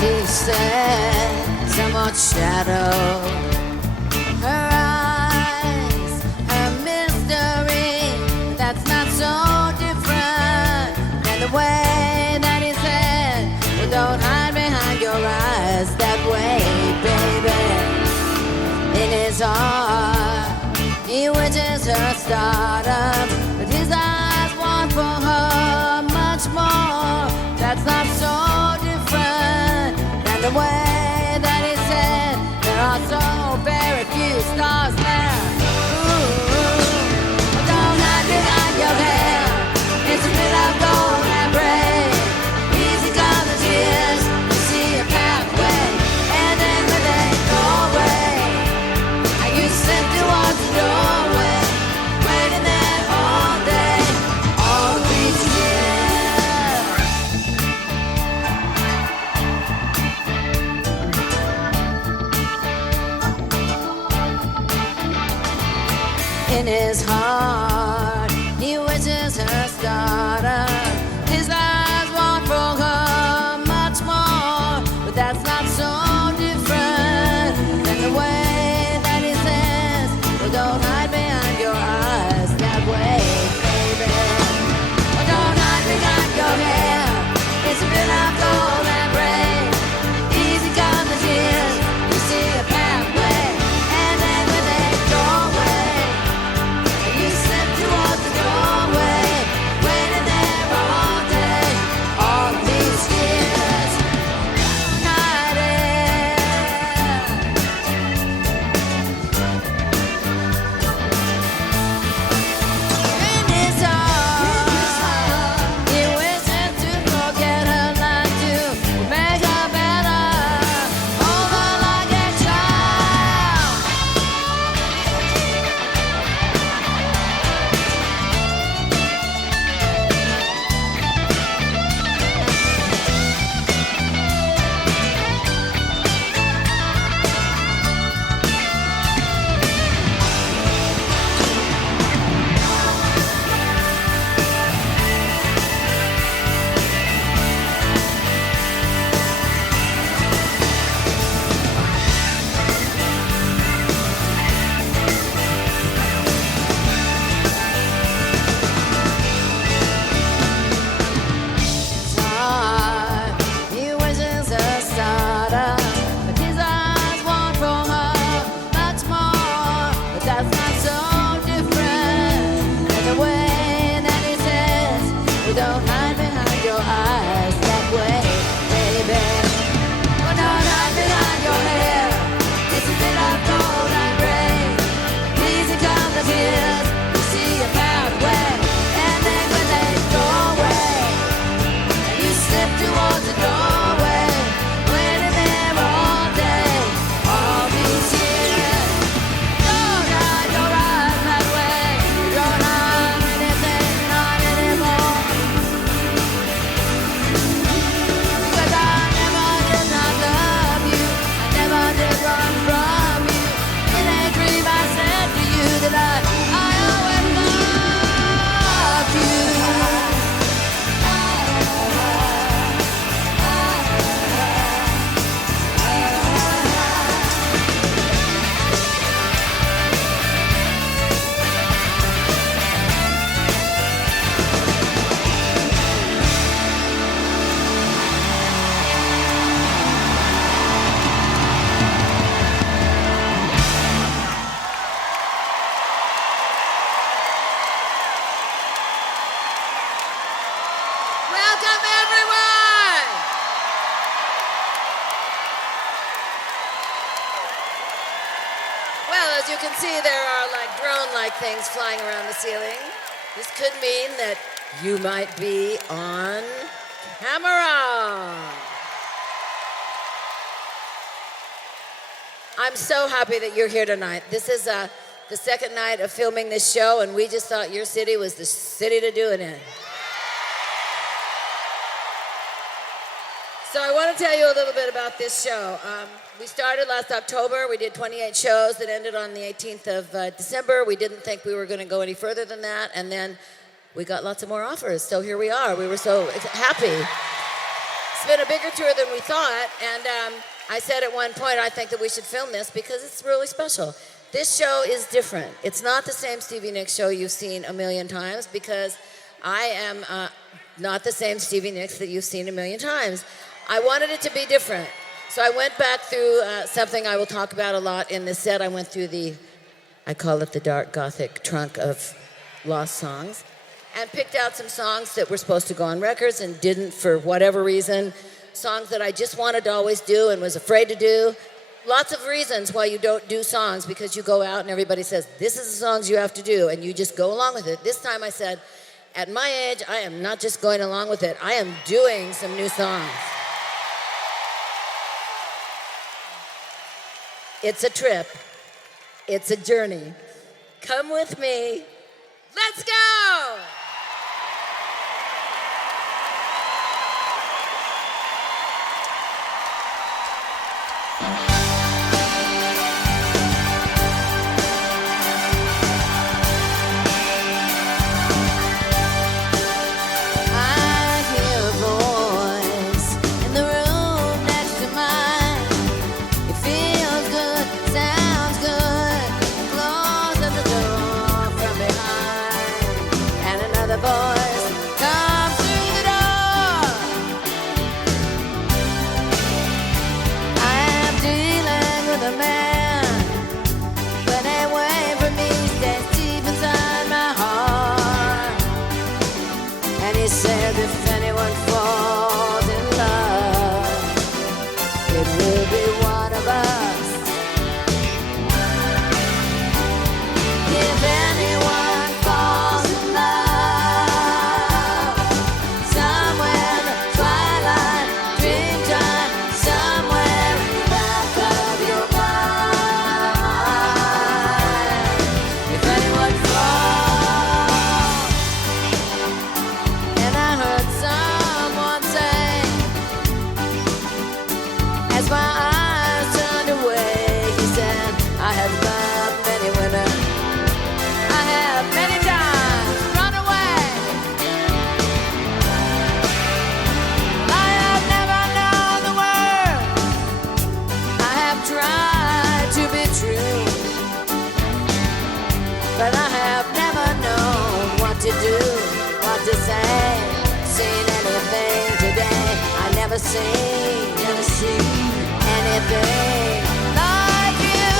deep set, somewhat shadow. Her eyes, her mystery, that's not so different than the way that he said, well, don't hide behind your eyes that way, baby. In his heart, he wishes her stardom, but his eyes want for her much more. That's not so different than the way that he said, there are so very few stars there. Ooh, don't hide behind your hair, it's a bit of gold and braid. Easy come the tears, you see a pathway, and then when they go away, and you slip towards the doorway, waiting there all day, all these years. In his heart, he wishes her stardom. His eyes want for her much more, but that's not so different than the way that he says, well, don't hide behind your eyes that way, baby. Well, don't hide behind your hair, it's a bit of gold and braid. Easy come the tears, you see a pathway, and then when they go away, you slip towards the doorway, waiting there all day, all these years, hiding. In his heart, he wishes to forget her life, to make her better, hold her like a child. He wishes her stardom, but his eyes want for her much more. But that's not so different than the way that he says, well, don't hide behind your eyes that way, baby. Well, don't hide behind your hair, it's a bit of gold and braid. Easy come the tears, you see a pathway, and then when they go away, you slip towards the doorway, waiting there all day, all these years. Don't hide your eyes that way, don't hide anything, not anymore. Because I never did not love you, I never did run from you. In a dream I said to you that I always loved you. Welcome, everyone! Well, as you can see, there are like drone-like things flying around the ceiling. This could mean that you might be on camera. I'm so happy that you're here tonight. This is the second night of filming this show, and we just thought your city was the city to do it in. So I want to tell you a little bit about this show. We started last October. We did 28 shows that ended on the 18th of December. We didn't think we were going to go any further than that, and then we got lots of more offers. So here we are. We were so happy. been a bigger tour than we thought, and I said at one point I think that we should film this because it's really special. This show is different. It's not the same Stevie Nicks show you've seen a million times because I am not the same Stevie Nicks that you've seen a million times. I wanted it to be different. So I went back through something I will talk about a lot in this set. I went through I call it the dark gothic trunk of lost songs, and picked out some songs that were supposed to go on records and didn't for whatever reason. Songs that I just wanted to always do and was afraid to do. Lots of reasons why you don't do songs, because you go out and everybody says, this is the songs you have to do, and you just go along with it. This time I said, at my age, I am not just going along with it. I am doing some new songs. It's a trip. It's a journey. Come with me. Let's go! Never seen anything like you.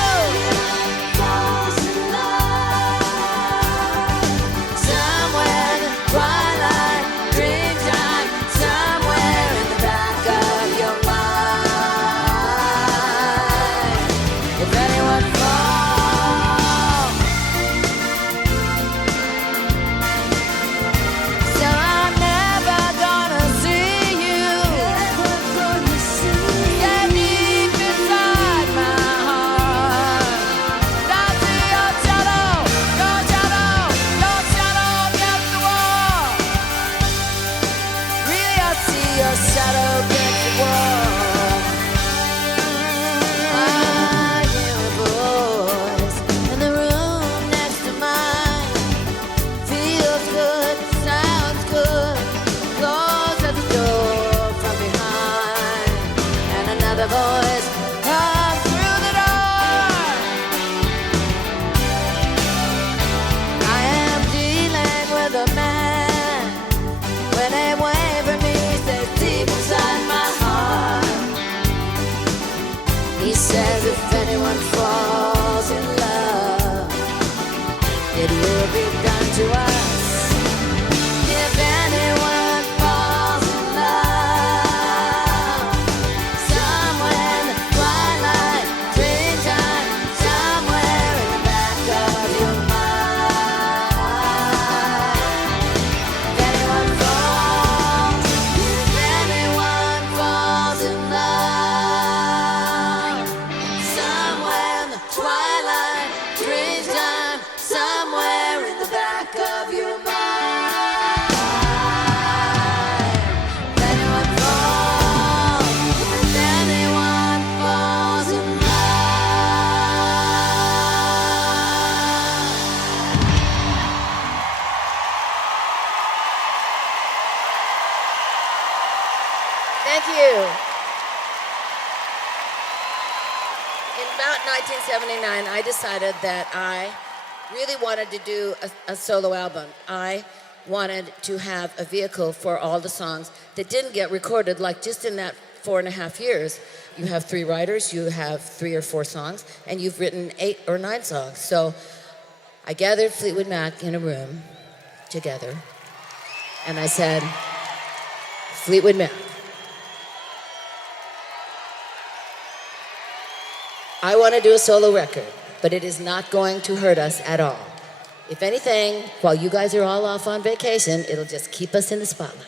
Falls in love somewhere in the twilight, dreamtime, somewhere in the back of your mind. If anyone falls, so I'm never gonna see you. If anyone falls in love, it will be done to us. If anyone falls in love, somewhere in the twilight, dreamtime, somewhere in the back of your mind. If anyone falls in love, you. In about 1979, I decided that I really wanted to do a solo album. I wanted to have a vehicle for all the songs that didn't get recorded, like just in that 4.5 years. You have 3 writers, you have 3 or 4 songs, and you've written 8 or 9 songs. So I gathered Fleetwood Mac in a room together, and I said, Fleetwood Mac, I want to do a solo record, but it is not going to hurt us at all. If anything, while you guys are all off on vacation, it'll just keep us in the spotlight.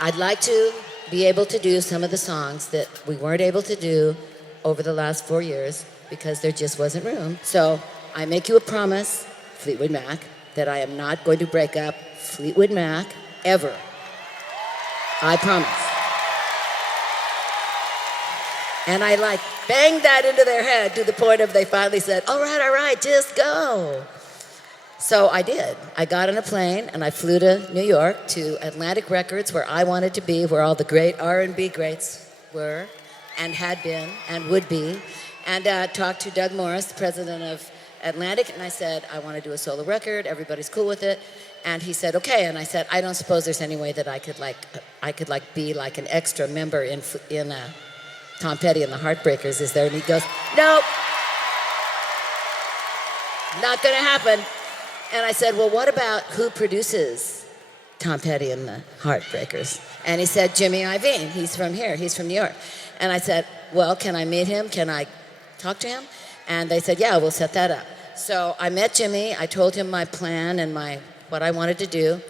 I'd like to be able to do some of the songs that we weren't able to do over the last 4 years because there just wasn't room. So I make you a promise, Fleetwood Mac, that I am not going to break up Fleetwood Mac ever. I promise. And I banged that into their head to the point of they finally said, all right, just go. So I did. I got on a plane and I flew to New York to Atlantic Records, where I wanted to be, where all the great R&B greats were and had been and would be, and talked to Doug Morris, the president of Atlantic, and I said, I want to do a solo record. Everybody's cool with it. And he said, okay. And I said, I don't suppose there's any way that I could be like an extra member in Tom Petty and the Heartbreakers, is there? And he goes, nope, not gonna happen. And I said, well, what about who produces Tom Petty and the Heartbreakers? And he said, Jimmy Iovine. He's from here, he's from New York. And I said, well, can I meet him? Can I talk to him? And they said, yeah, we'll set that up. So I met Jimmy, I told him my plan and what I wanted to do,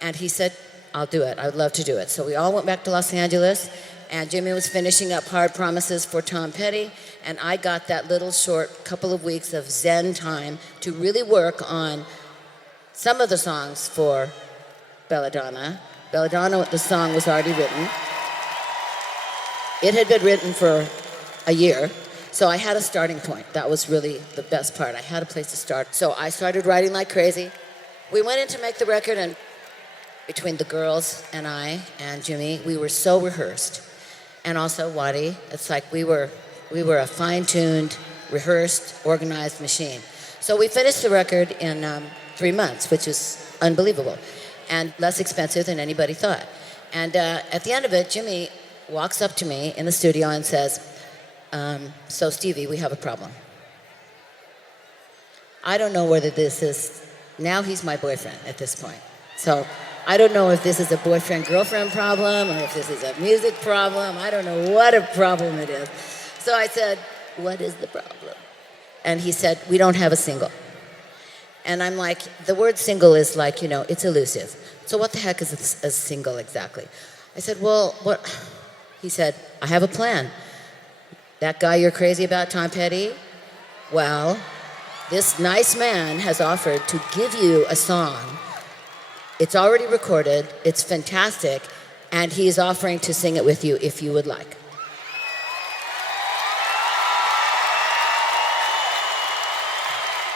and he said, I'll do it, I would love to do it. So we all went back to Los Angeles, and Jimmy was finishing up Hard Promises for Tom Petty, and I got that little short couple of weeks of Zen time to really work on some of the songs for Belladonna. Belladonna, the song was already written. It had been written for a year, so I had a starting point. That was really the best part. I had a place to start. So I started writing like crazy. We went in to make the record, and between the girls and I and Jimmy, we were so rehearsed. And also Waddy, it's like we were a fine-tuned, rehearsed, organized machine. So we finished the record in 3 months, which is unbelievable, and less expensive than anybody thought. And at the end of it, Jimmy walks up to me in the studio and says, so Stevie, we have a problem. I don't know whether this is, now he's my boyfriend at this point. So I don't know if this is a boyfriend-girlfriend problem or if this is a music problem. I don't know what a problem it is. So I said, what is the problem? And he said, we don't have a single. And I'm like, the word single is like, it's elusive. So what the heck is a single exactly? I said, well, what? He said, I have a plan. That guy you're crazy about, Tom Petty? Well, this nice man has offered to give you a song. It's already recorded, it's fantastic, and he is offering to sing it with you if you would like.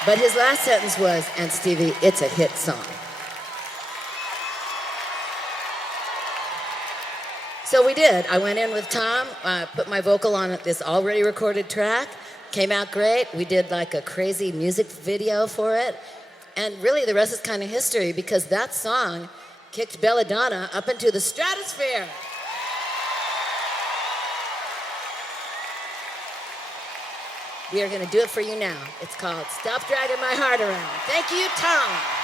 But his last sentence was, and Stevie, it's a hit song. So we did. I went in with Tom, put my vocal on this already recorded track, came out great. We did like a crazy music video for it. And really, the rest is kind of history because that song kicked Belladonna up into the stratosphere. We are going to do it for you now. It's called Stop Dragging My Heart Around. Thank you, Tom.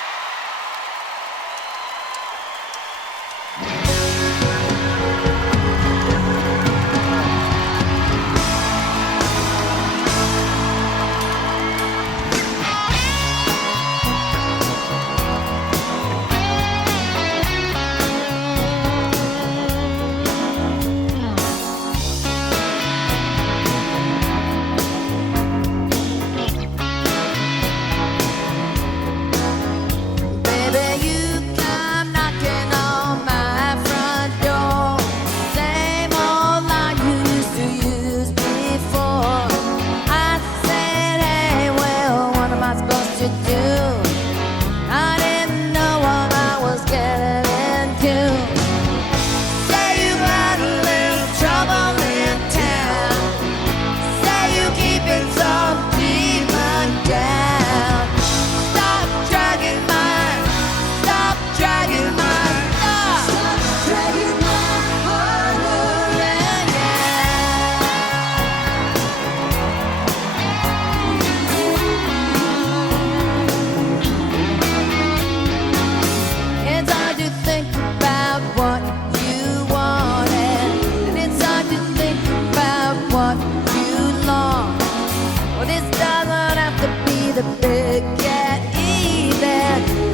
it get easy.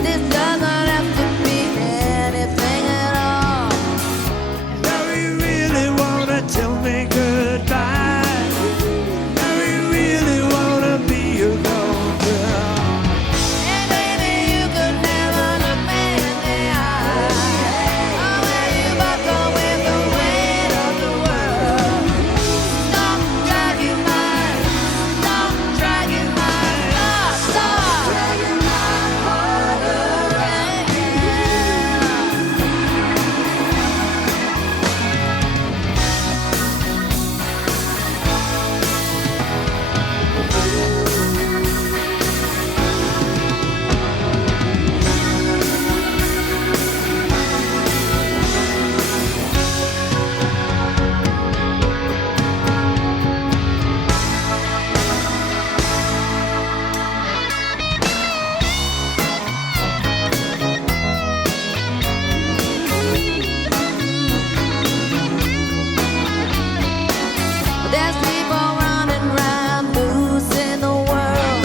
This doesn't have to be anything at all. Now you really wanna tell me goodbye. Now you really wanna be alone, girl. And baby, you could never look me in the eye. Oh, when you buckle with the weight of the world. Stop dragging my, stop dragging my, stop dragging my heart around. There's people running around loose in the world.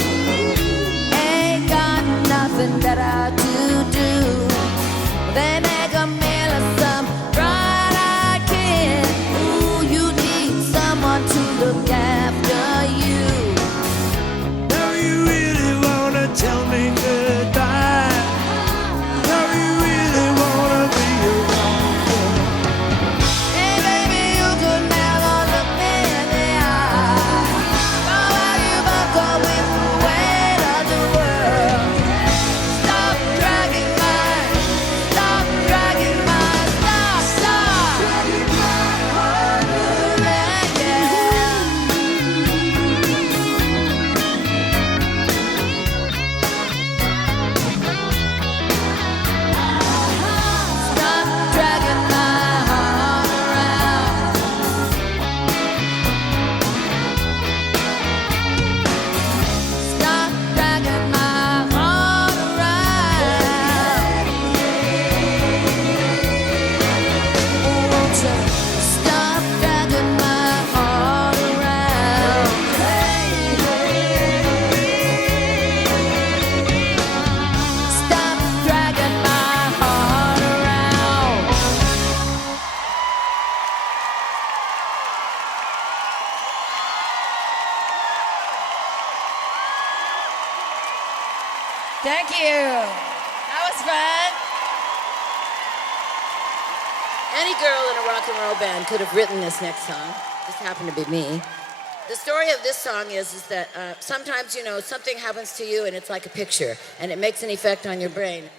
Ain't got nothing better to do. They make a meal of some bright-eyed kid. Ooh, you need someone to look after you. Now you really wanna tell me goodbye. Now you really wanna be alone, girl. Hey, baby, you could never look me in the eye. Oh, how you buckle with the weight of the world. Stop dragging my, stop dragging my, stop dragging my heart around, yeah. Stop dragging my heart around. Stop dragging my heart around. Won't you stop dragging my heart around? Stop dragging my heart around. Thank you. That was fun. Any girl in a rock and roll band could have written this next song. This happened to be me. The story of this song is that sometimes, you know, something happens to you and it's like a picture and it makes an effect on your brain.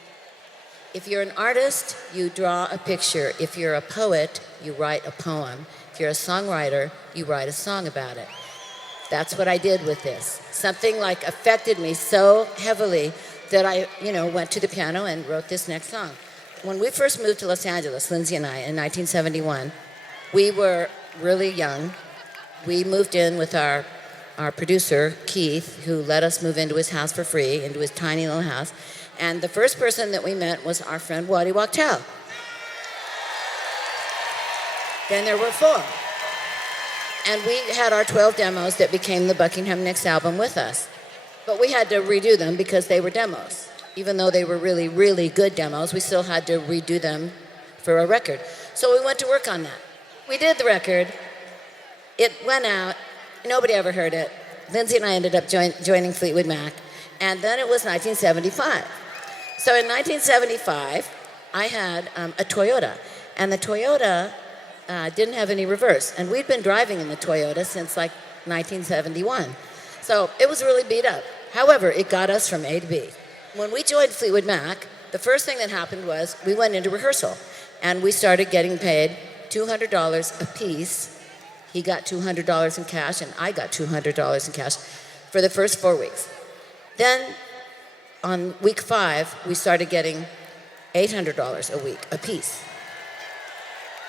If you're an artist, you draw a picture. If you're a poet, you write a poem. If you're a songwriter, you write a song about it. That's what I did with this. Something like affected me so heavily that I, you know, went to the piano and wrote this next song. When we first moved to Los Angeles, Lindsay and I, in 1971, we were really young. We moved in with our producer, Keith, who let us move into his house for free, into his tiny little house. And the first person that we met was our friend Waddy Wachtel. Then there were 4. And we had our 12 demos that became the Buckingham Nicks album with us. But we had to redo them because they were demos. Even though they were really, really good demos, we still had to redo them for a record. So we went to work on that. We did the record. It went out. Nobody ever heard it. Lindsay and I ended up joining Fleetwood Mac. And then it was 1975. So in 1975, I had a Toyota. And the Toyota didn't have any reverse. And we'd been driving in the Toyota since like 1971. So it was really beat up. However, it got us from A to B. When we joined Fleetwood Mac, the first thing that happened was we went into rehearsal. And we started getting paid $200 a piece. He got $200 in cash, and I got $200 in cash for the first 4 weeks. Then on week 5, we started getting $800 a week a piece.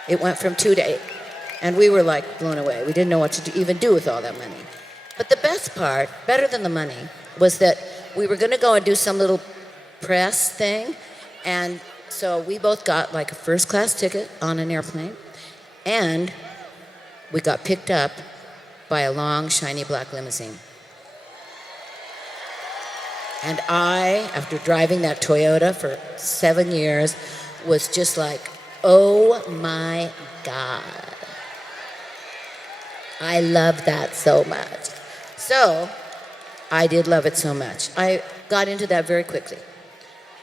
It went from 2 to 8. And we were like blown away. We didn't know what to even do with all that money. But the best part, better than the money, was that we were going to go and do some little press thing. And so we both got like a first-class ticket on an airplane. And we got picked up by a long, shiny black limousine. And I, after driving that Toyota for 7 years, was just like, oh my God. I love that so much. So, I did love it so much. I got into that very quickly.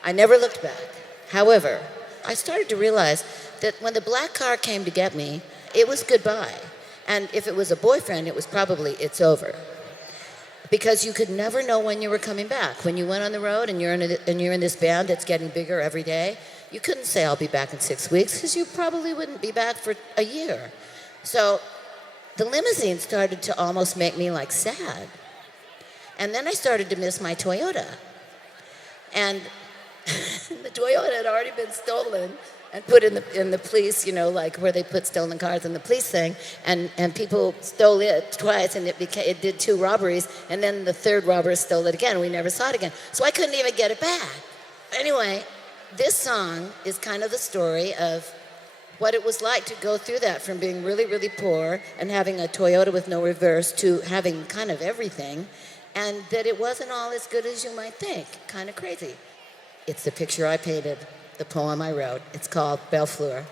I never looked back. However, I started to realize that when the black car came to get me, it was goodbye. And if it was a boyfriend, it was probably, it's over. Because you could never know when you were coming back. When you went on the road and you're in this band that's getting bigger every day, you couldn't say, I'll be back in 6 weeks, because you probably wouldn't be back for a year. So the limousine started to almost make me like sad. And then I started to miss my Toyota. And the Toyota had already been stolen and put in the police, you know, like where they put stolen cars in the police thing, and people stole it twice, and it did 2 robberies, and then the 3rd robber stole it again. We never saw it again, so I couldn't even get it back. Anyway, this song is kind of the story of what it was like to go through that, from being really, really poor and having a Toyota with no reverse to having kind of everything, and that it wasn't all as good as you might think. Kind of crazy. It's the picture I painted, the poem I wrote. It's called Belle Fleur.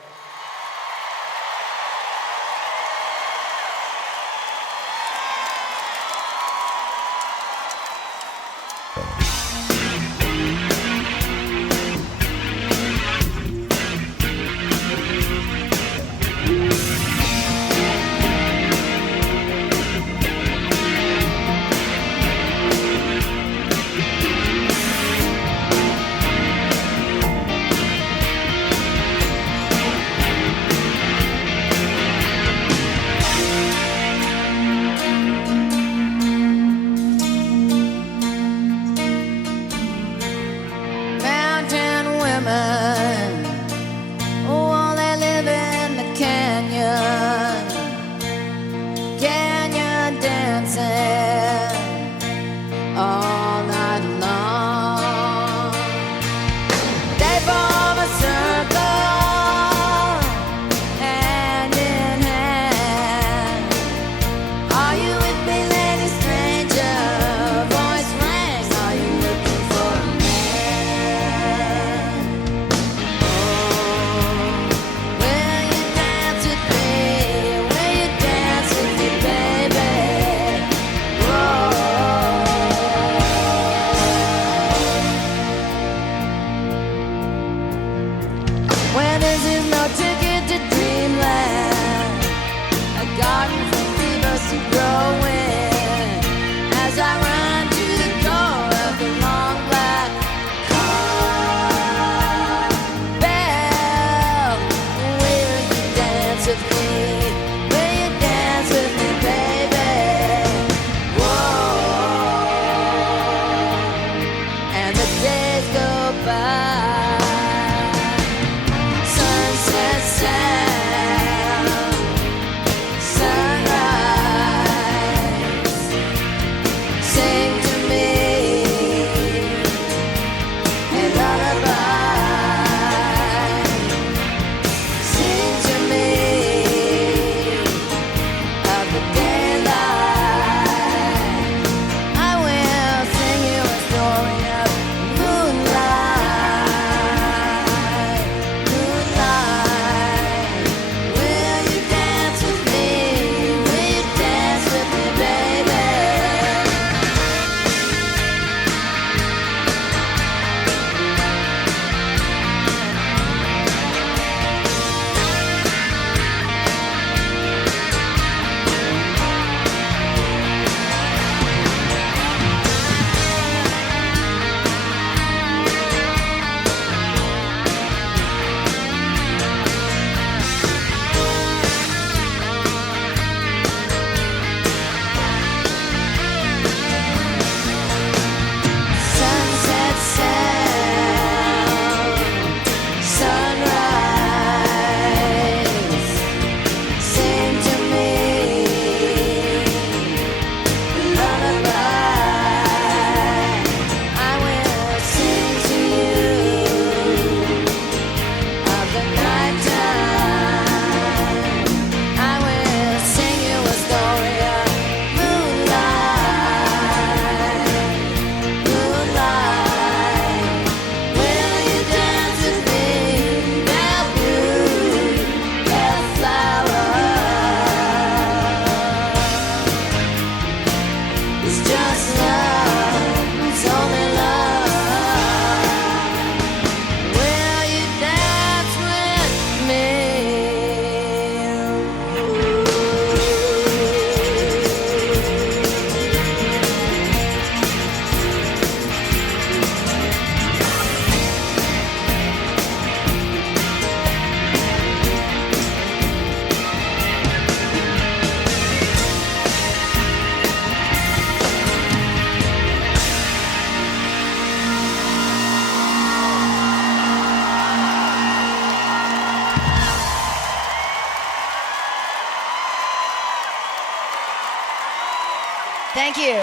Thank you.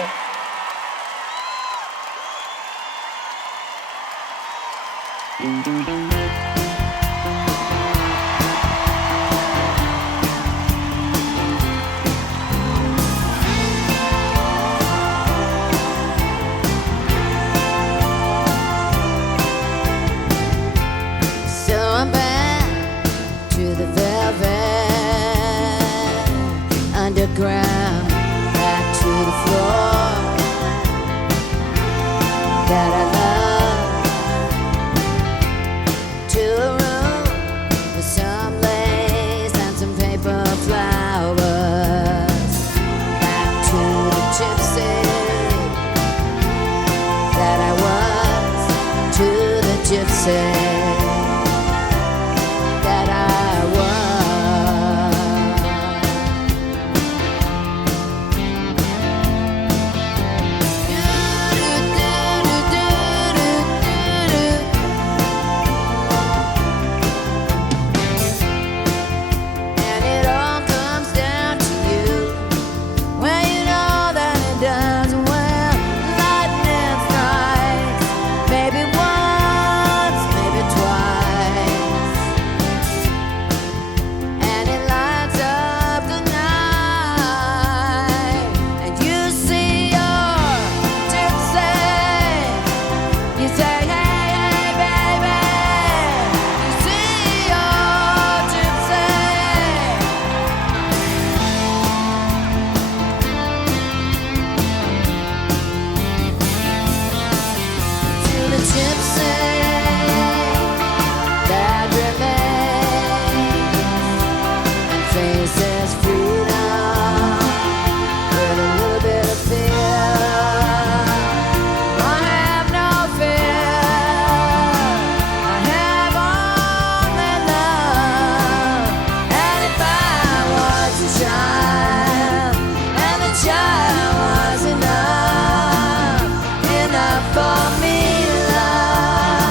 So I'm back to the velvet underground, back to the floor that I love, to a room with some lace and some paper flowers, back to the gypsy that I was, to the gypsy that I was. And it all comes down to you. Well, you know that it does. Well, lightning strikes, maybe once, maybe twice, and it lights up the night. And you see your gypsy. You say, hey, hey, baby. You see your gypsy. To the gypsy that remains and faces freedom with a little bit of fear. I have no fear. I have only love. And if I was a child, and the child was enough for me, love.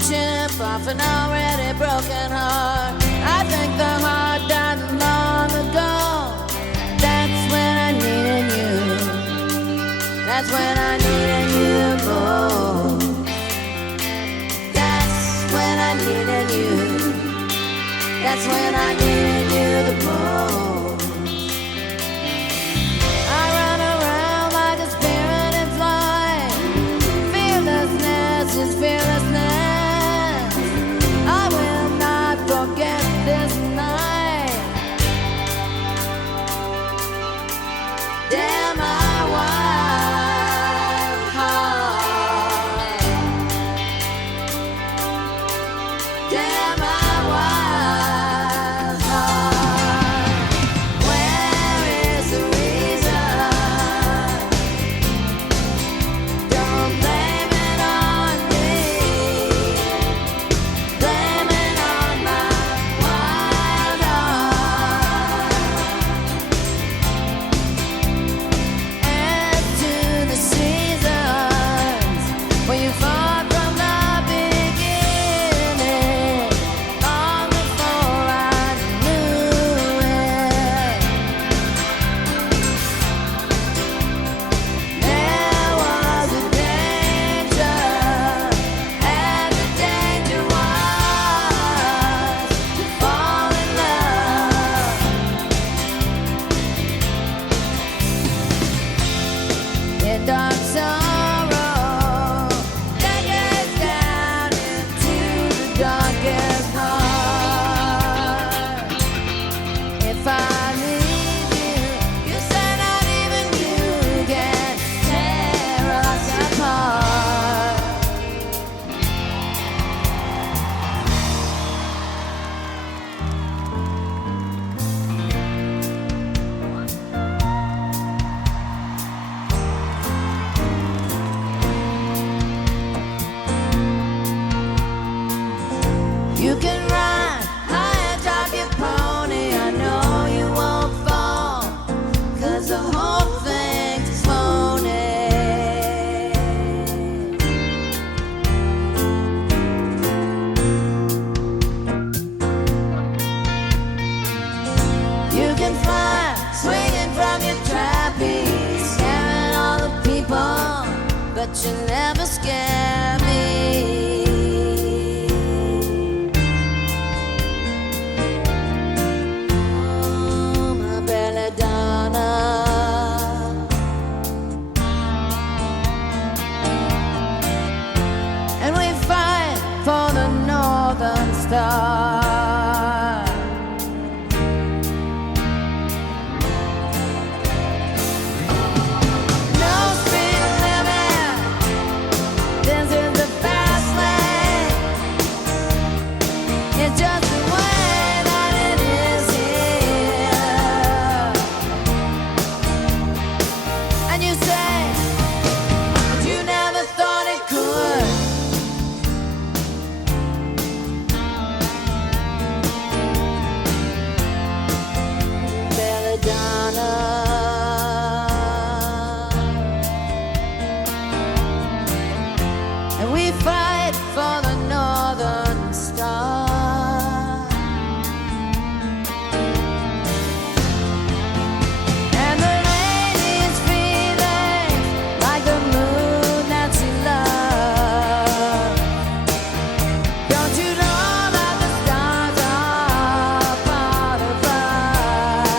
chip off an already broken heart. I think the heart died long ago. That's when I needed you. That's when I needed you most. That's when I needed you. That's when I needed you the most. I run around like a spirit in flight. Fearlessness is fearlessness. I will not forget this night. Damn my wild heart. Damn my wild heart. Where is the reason? Don't blame it on me. Blame it on my wild heart. As to the seasons when you fought from the beginning, long before I knew it, there was a danger, and the danger was to fall in love. In dark sorrow that gets down into the darkest heart. If I leave you, you say not even you can tear us apart. You can ride high atop your pony. I know you won't fall, 'cause the whole thing's phony. You can fly, swinging from your trapeze, scaring all the people, but you never scare me. Oh, my Belle Donna. And we fight for the Northern Star. No speed limit. This is the fast lane. It's just the way that it is here. And you say that you never thought it could. Belladonna. And we fight for the Northern Star. And the lady's feeling like the moon that she loves. Don't you know that the stars are part of us?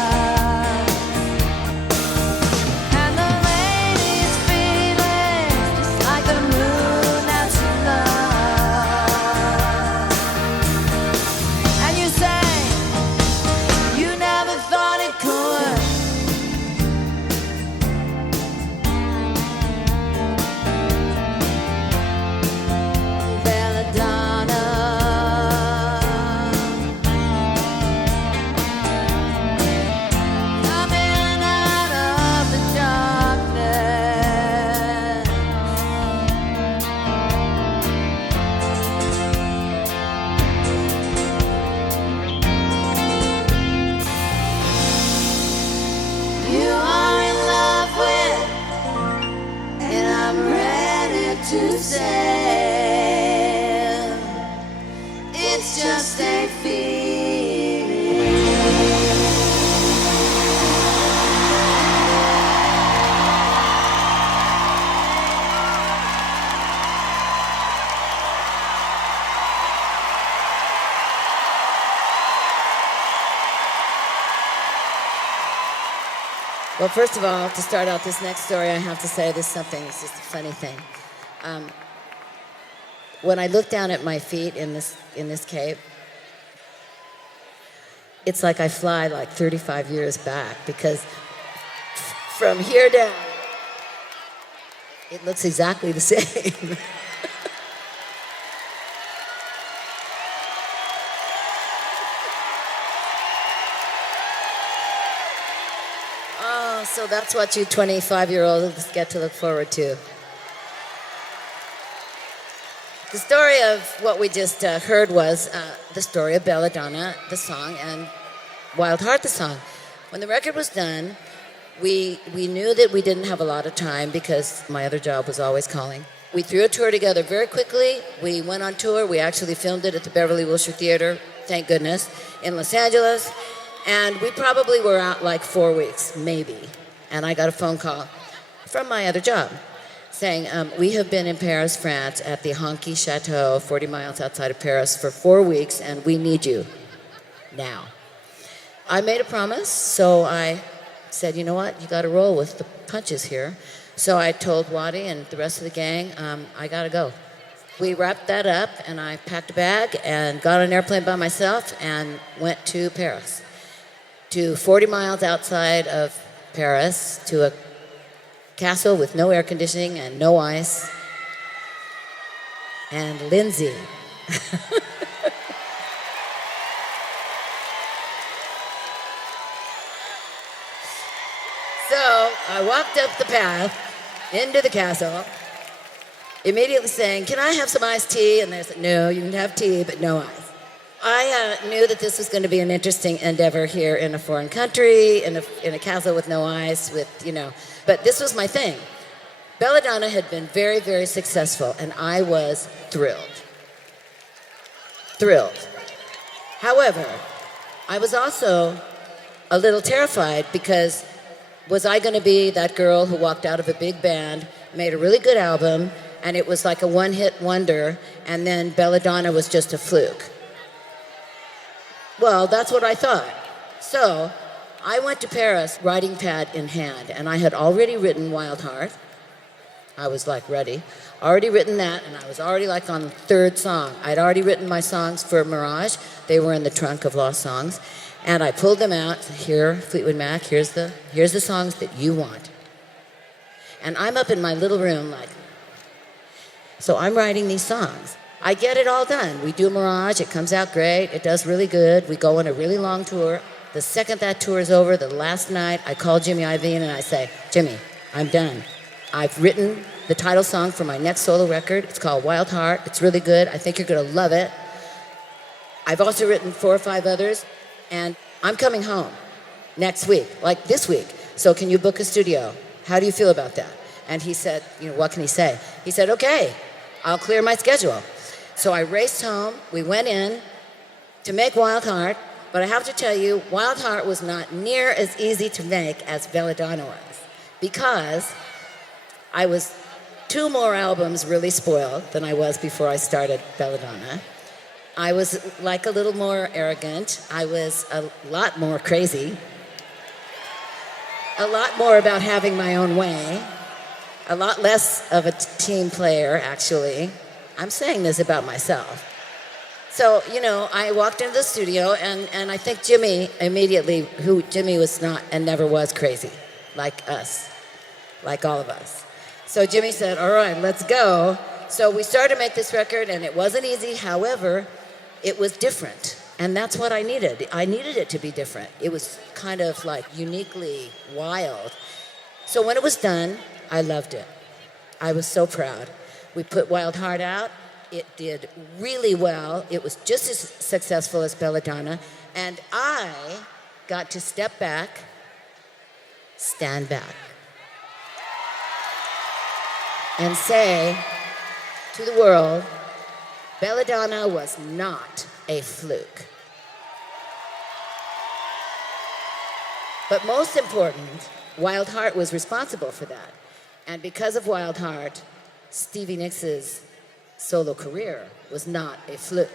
And the lady's feeling like the moon that she loves. And you say you never thought it could. Belladonna. Coming out of the darkness. You are in love with, and I'm ready to sail. Well, first of all, to start out this next story, I have to say this something. It's just a funny thing. When I look down at my feet in this cape, it's like I fly like 35 years back because from here down, it looks exactly the same. Oh, so that's what you 25-year-olds get to look forward to. The story of what we just heard was the story of Belladonna, the song, and Wild Heart, the song. When the record was done, we knew that we didn't have a lot of time because my other job was always calling. We threw a tour together very quickly. We went on tour. We actually filmed it at the Beverly Wilshire Theater, thank goodness, in Los Angeles. And we probably were out like 4 weeks, maybe. And I got a phone call from my other job saying, we have been in Paris, France, at the Honky Chateau, 40 miles outside of Paris, for 4 weeks, and we need you now. I made a promise, so I said, you know what, you got to roll with the punches here. So I told Waddy and the rest of the gang, I got to go. We wrapped that up, and I packed a bag and got on an airplane by myself and went to Paris, to 40 miles outside of Paris, to a castle with no air conditioning and no ice, and Lindsay. So I walked up the path into the castle, immediately saying, can I have some iced tea? And they said, no, you can have tea, but no ice. I knew that this was going to be an interesting endeavor here in a foreign country, in a castle with no ice, but this was my thing. Belladonna had been very, very successful, and I was thrilled. Thrilled. However, I was also a little terrified because was I going to be that girl who walked out of a big band, made a really good album, and it was like a one-hit wonder, and then Belladonna was just a fluke? Well, that's what I thought. So I went to Paris, writing pad in hand, and I had already written Wild Heart. I was like ready. Already written that, and I was already like on the third song. I'd already written my songs for Mirage. They were in the trunk of Lost Songs. And I pulled them out. Here, Fleetwood Mac, here's the songs that you want. And I'm up in my little room like, so I'm writing these songs. I get it all done. We do Mirage, it comes out great, it does really good. We go on a really long tour. The second that tour is over, the last night, I call Jimmy Iovine and I say, Jimmy, I'm done. I've written the title song for my next solo record. It's called Wild Heart. It's really good. I think you're going to love it. I've also written 4 or 5 others, and I'm coming home next week, like this week. So can you book a studio? How do you feel about that? And he said, what can he say? He said, okay, I'll clear my schedule. So I raced home. We went in to make Wild Heart, but I have to tell you, Wild Heart was not near as easy to make as Belladonna was, because I was 2 more albums really spoiled than I was before I started Belladonna. I was like a little more arrogant. I was a lot more crazy. A lot more about having my own way. A lot less of a team player, actually. I'm saying this about myself. So, I walked into the studio, and I think Jimmy immediately, Jimmy was not and never was crazy, like us, like all of us. So Jimmy said, all right, let's go. So we started to make this record, and it wasn't easy. However, it was different, and that's what I needed. I needed it to be different. It was kind of like uniquely wild. So when it was done, I loved it. I was so proud. We put Wild Heart out. It did really well. It was just as successful as Belladonna, and I got to step back, stand back, and say to the world, Belladonna was not a fluke. But most important, Wild Heart was responsible for that. And because of Wild Heart, Stevie Nicks' solo career was not a fluke.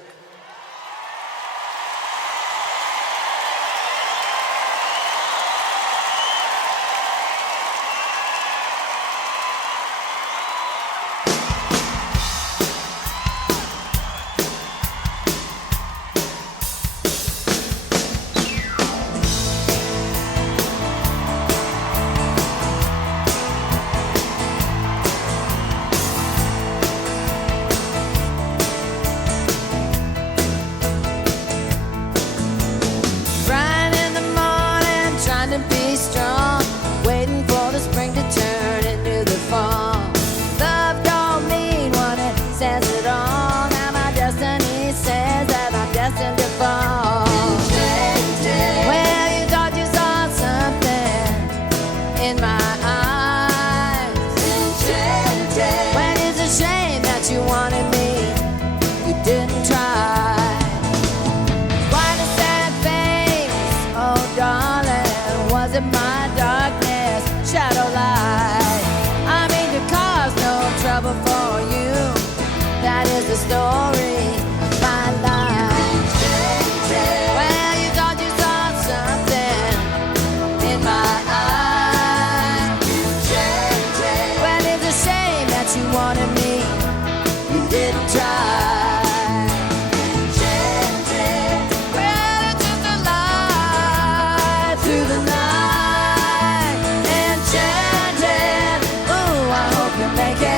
shadow light. I mean to cause no trouble for you. That is the story of my life. Well, you thought you saw something in my eyes. Well, it's a shame that you wanted me. You didn't try. Well, it's just a lie through the night. Enchanted. Ooh, I hope you make it.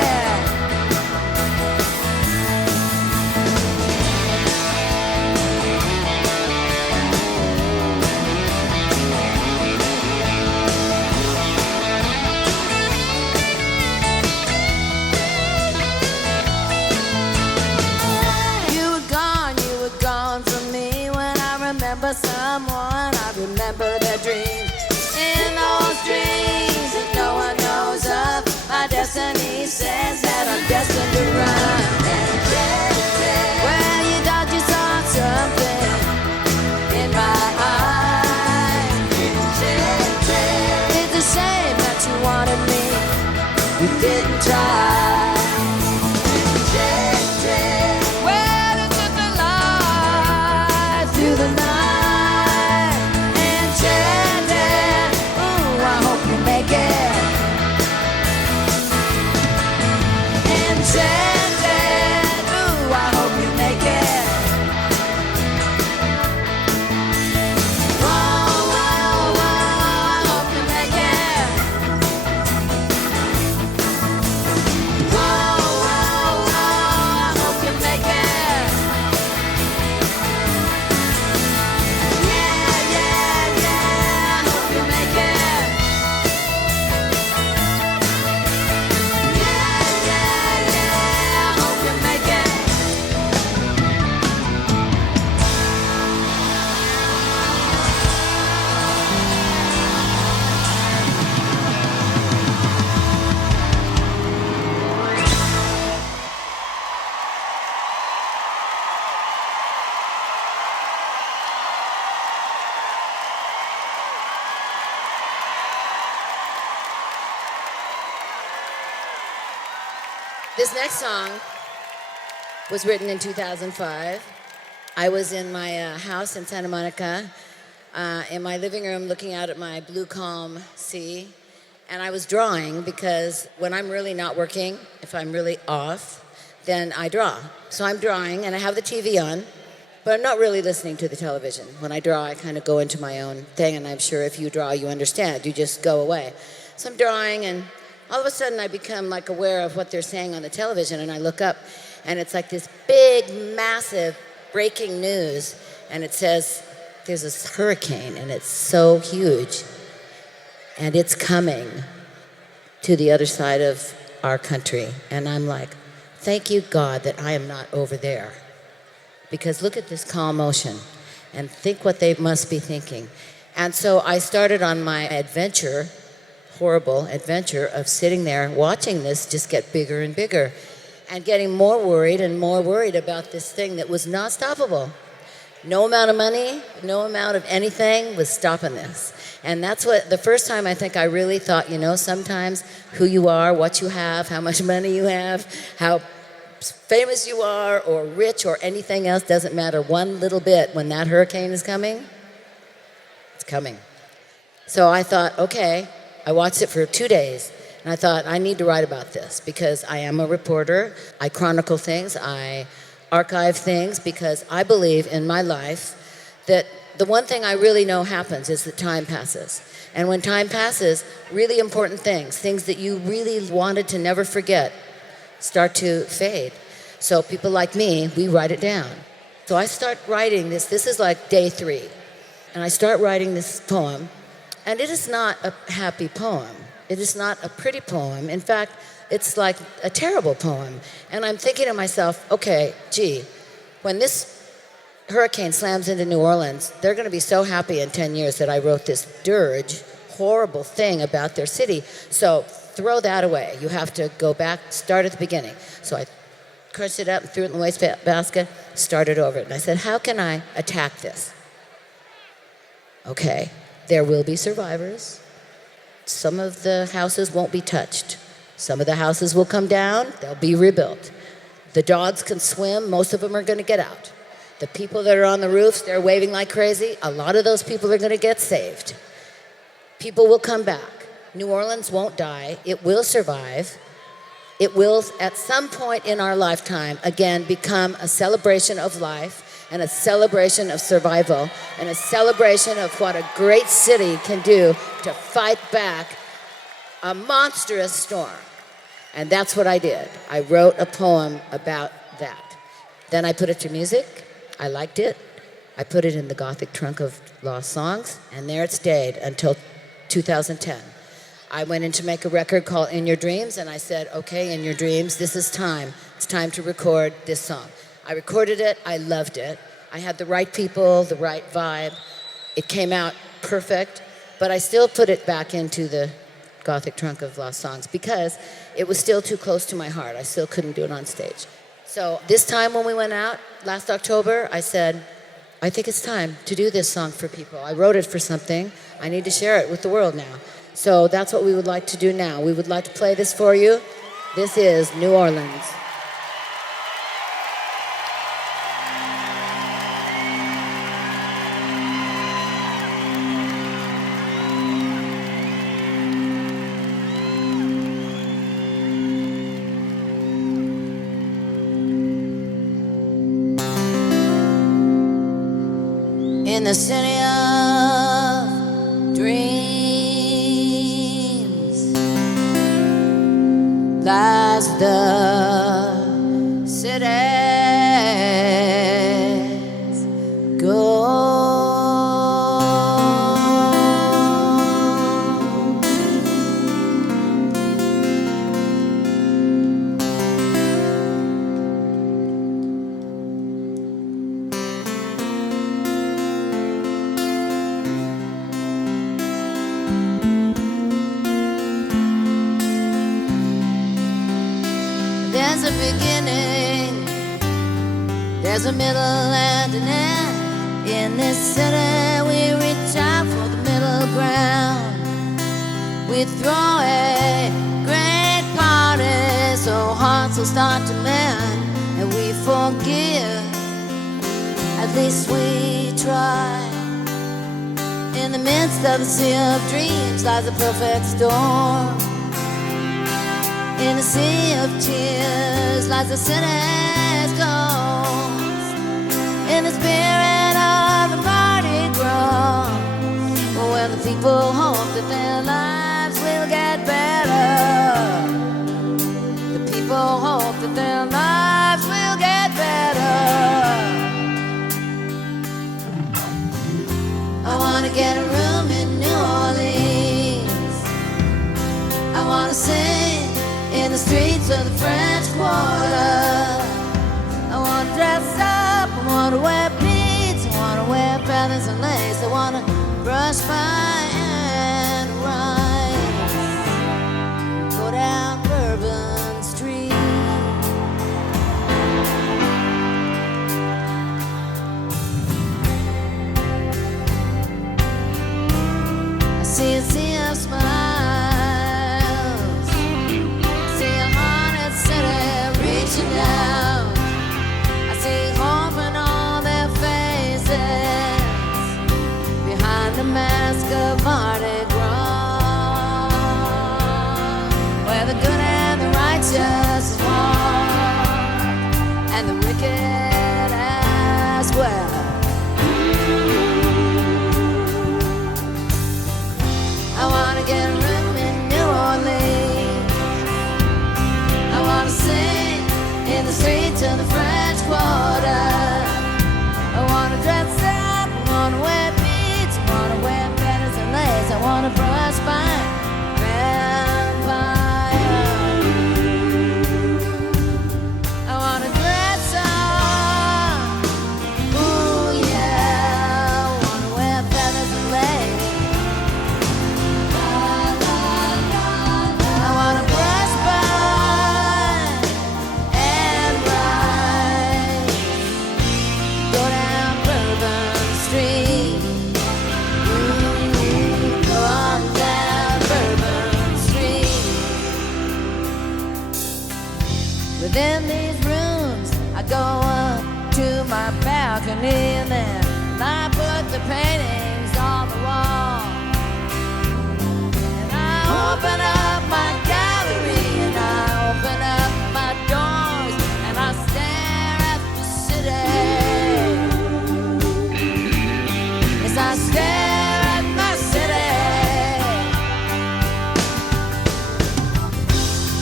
You were gone from me. When I remember someone, I remember their dreams. In those dreams that no one knows of, my destiny says that I'm destined to run. Well, you thought you saw something in my eyes. It's a shame that you wanted me. You didn't try. Well, it's just a lie through the night. Enchanted. Ooh, I hope you make it. Enchanted. Ooh, I hope you make it. Whoa, whoa, whoa, I hope you make it. Whoa, whoa, whoa, I hope you make it. Yeah, yeah, yeah, I hope you make it. Yeah, yeah, yeah, I hope you make it. This next song was written in 2005. I was in my house in Santa Monica, in my living room looking out at my blue calm sea. And I was drawing because when I'm really not working, if I'm really off, then I draw. So I'm drawing and I have the TV on, but I'm not really listening to the television. When I draw, I kind of go into my own thing, and I'm sure if you draw, you understand. You just go away. So I'm drawing, and all of a sudden I become like aware of what they're saying on the television, and I look up, and it's like this big, massive breaking news, and it says there's this hurricane, and it's so huge, and it's coming to the other side of our country. And I'm like, thank you, God, that I am not over there. Because look at this calm ocean, and think what they must be thinking. And so I started on my adventure, horrible adventure of sitting there watching this just get bigger and bigger and getting more worried and more worried about this thing that was not stoppable. No amount of money, no amount of anything was stopping this. And that's what, the first time I think I really thought, you know, sometimes who you are, what you have, how much money you have, how famous you are or rich or anything else doesn't matter one little bit. When that hurricane is coming, it's coming. So I thought, okay, I watched it for 2 days, and I thought, I need to write about this because I am a reporter. I chronicle things, I archive things, because I believe in my life that the one thing I really know happens is that time passes. And when time passes, really important things, things that you really wanted to never forget, start to fade. So people like me, we write it down. So I start writing this. This is like day 3. And I start writing this poem. And it is not a happy poem. It is not a pretty poem. In fact, it's like a terrible poem. And I'm thinking to myself, okay, gee, when this hurricane slams into New Orleans, they're going to be so happy in 10 years that I wrote this dirge, horrible thing about their city. So throw that away. You have to go back, start at the beginning. So I crushed it up and threw it in the wastebasket, started over it. And I said, how can I attack this? Okay, there will be survivors. Some of the houses won't be touched. Some of the houses will come down, they'll be rebuilt. The dogs can swim, most of them are going to get out. The people that are on the roofs, they're waving like crazy. A lot of those people are going to get saved. People will come back. New Orleans won't die. It will survive. It will, at some point in our lifetime, again, become a celebration of life and a celebration of survival and a celebration of what a great city can do to fight back a monstrous storm. And that's what I did. I wrote a poem about that. Then I put it to music. I liked it. I put it in the Gothic trunk of lost songs, and there it stayed until 2010. I went in to make a record called In Your Dreams, and I said, okay, In Your Dreams, this is time. It's time to record this song. I recorded it. I loved it. I had the right people, the right vibe. It came out perfect, but I still put it back into the Gothic trunk of lost songs because it was still too close to my heart. I still couldn't do it on stage. So this time when we went out, last October, I said, I think it's time to do this song for people. I wrote it for something. I need to share it with the world now. So that's what we would like to do now. We would like to play this for you. This is New Orleans. In the city of dreams lies the city's gold. There's a beginning, there's a middle and an end. In this city we reach out for the middle ground. We throw a great party so hearts will start to mend, and we forgive, at least we try. In the midst of the sea of dreams lies a perfect storm. In a sea of tears lies the city's ghost. In the spirit of the party grows, when the people hope that their lives will get better. The people hope that their lives will get better. I wanna get a room in New Orleans. I wanna sing in the streets of the French Quarter. I want to dress up, I want to wear beads, I want to wear feathers and lace. I want to brush by and rise, go down Bourbon Street. I see a sea of smiles, down. I see hope in all their faces behind the mask of Mardi Gras, where the good and the righteous walk, and the wicked as well. I want to get a room in New Orleans. I want to sing in the streets of the French Quarter. I wanna dress up, I wanna wear beads, I wanna wear feathers and lace. I wanna brush by vampire. I wanna dress up, ooh, Within these rooms, I go up to my balcony and then I put the paintings on the wall. And I open up my gallery and I open up my doors and I stare at the city. As I stare at my city,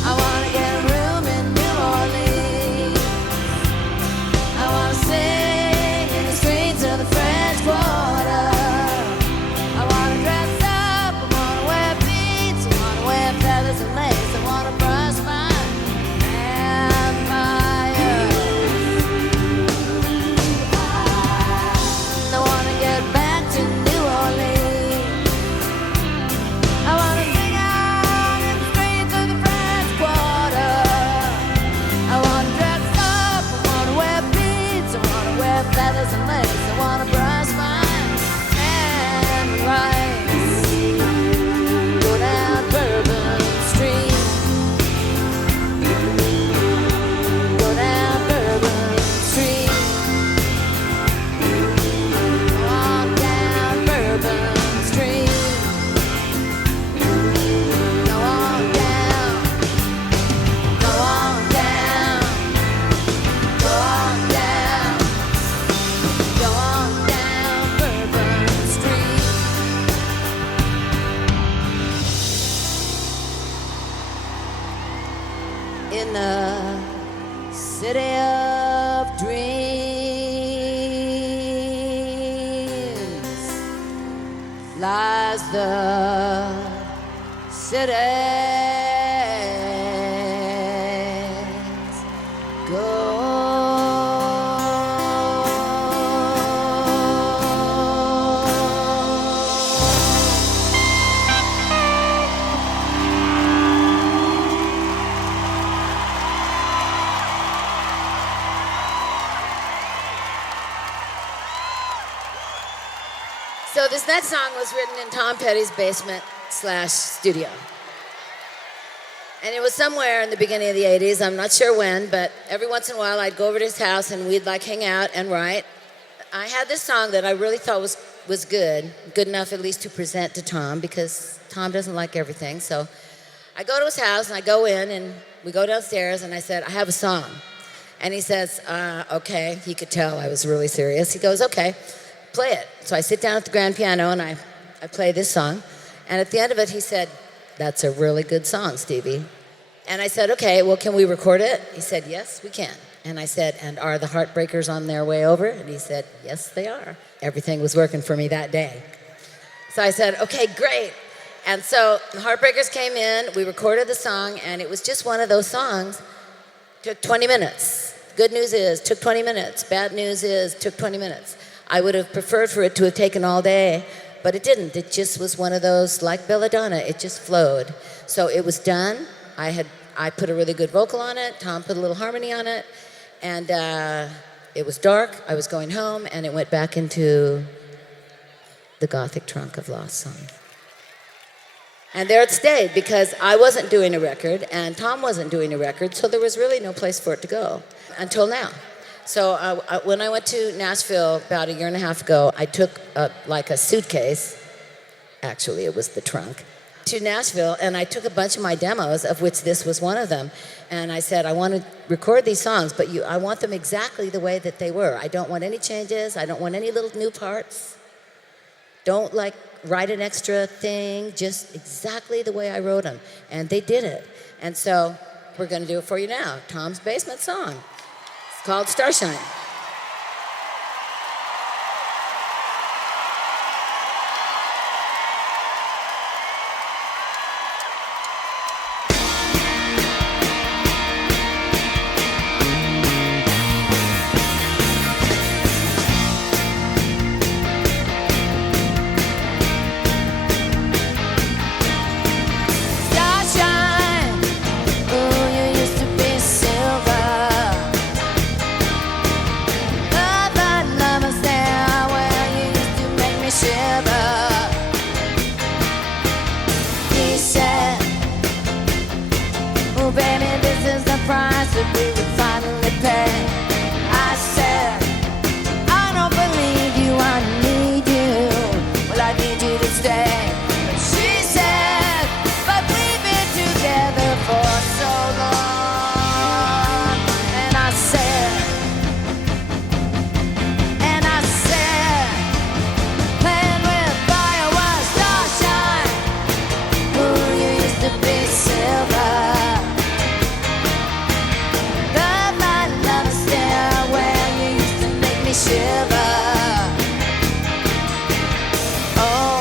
I wanna get a room in New Orleans. I wanna sing in the streets of the French Quarter. I wanna dress up, I wanna wear beads, I wanna wear feathers and lace. I wanna brush my vampires. I wanna get back to New Orleans. I wanna sing out in the streets of the French Quarter. I wanna dress up, I wanna wear beads, I wanna wear feathers and lace. I wanna brush my tan rice. Go down Bourbon Street. Go down Bourbon Street. Walk down Bourbon Street. Go on down. Go on down. Go on down. Go on down Bourbon Street. In the city of dreams lies the city's So this next song was written in Tom Petty's basement / studio. And it was somewhere in the beginning of the 80s. I'm not sure when, but every once in a while I'd go over to his house and we'd like hang out and write. I had this song that I really thought was good enough at least to present to Tom because Tom doesn't like everything. So I go to his house and I go in and we go downstairs and I said, I have a song. And he says, okay. He could tell I was really serious. He goes, okay, play it. So I sit down at the grand piano and I play this song. And at the end of it, he said, that's a really good song, Stevie. And I said, okay, well, can we record it? He said, yes, we can. And I said, and are the Heartbreakers on their way over? And he said, yes, they are. Everything was working for me that day. So I said, okay, great. And so the Heartbreakers came in, we recorded the song, and it was just one of those songs. Took 20 minutes. Good news is, took 20 minutes. Bad news is, took 20 minutes. I would have preferred for it to have taken all day, but it didn't. It just was one of those, like Belladonna, it just flowed. So it was done. I put a really good vocal on it. Tom put a little harmony on it. And it was dark. I was going home, and it went back into the Gothic trunk of lost songs. And there it stayed because I wasn't doing a record, and Tom wasn't doing a record, so there was really no place for it to go until now. So when I went to Nashville about a year and a half ago, I took a suitcase, actually it was the trunk, to Nashville, and I took a bunch of my demos, of which this was one of them, and I said, I want to record these songs, but I want them exactly the way that they were. I don't want any changes. I don't want any little new parts. Don't write an extra thing, just exactly the way I wrote them. And they did it. And so we're going to do it for you now. Tom's Basement song. It's called Starshine. that we would finally pay. I said, I don't believe you, I need you. Well, I need you to stay. But she said, but we've been together for so long. And I said, playing with fire was Starshine. Ooh, you used to be silver. Love my love stairwell, you used to make me shiver. Oh,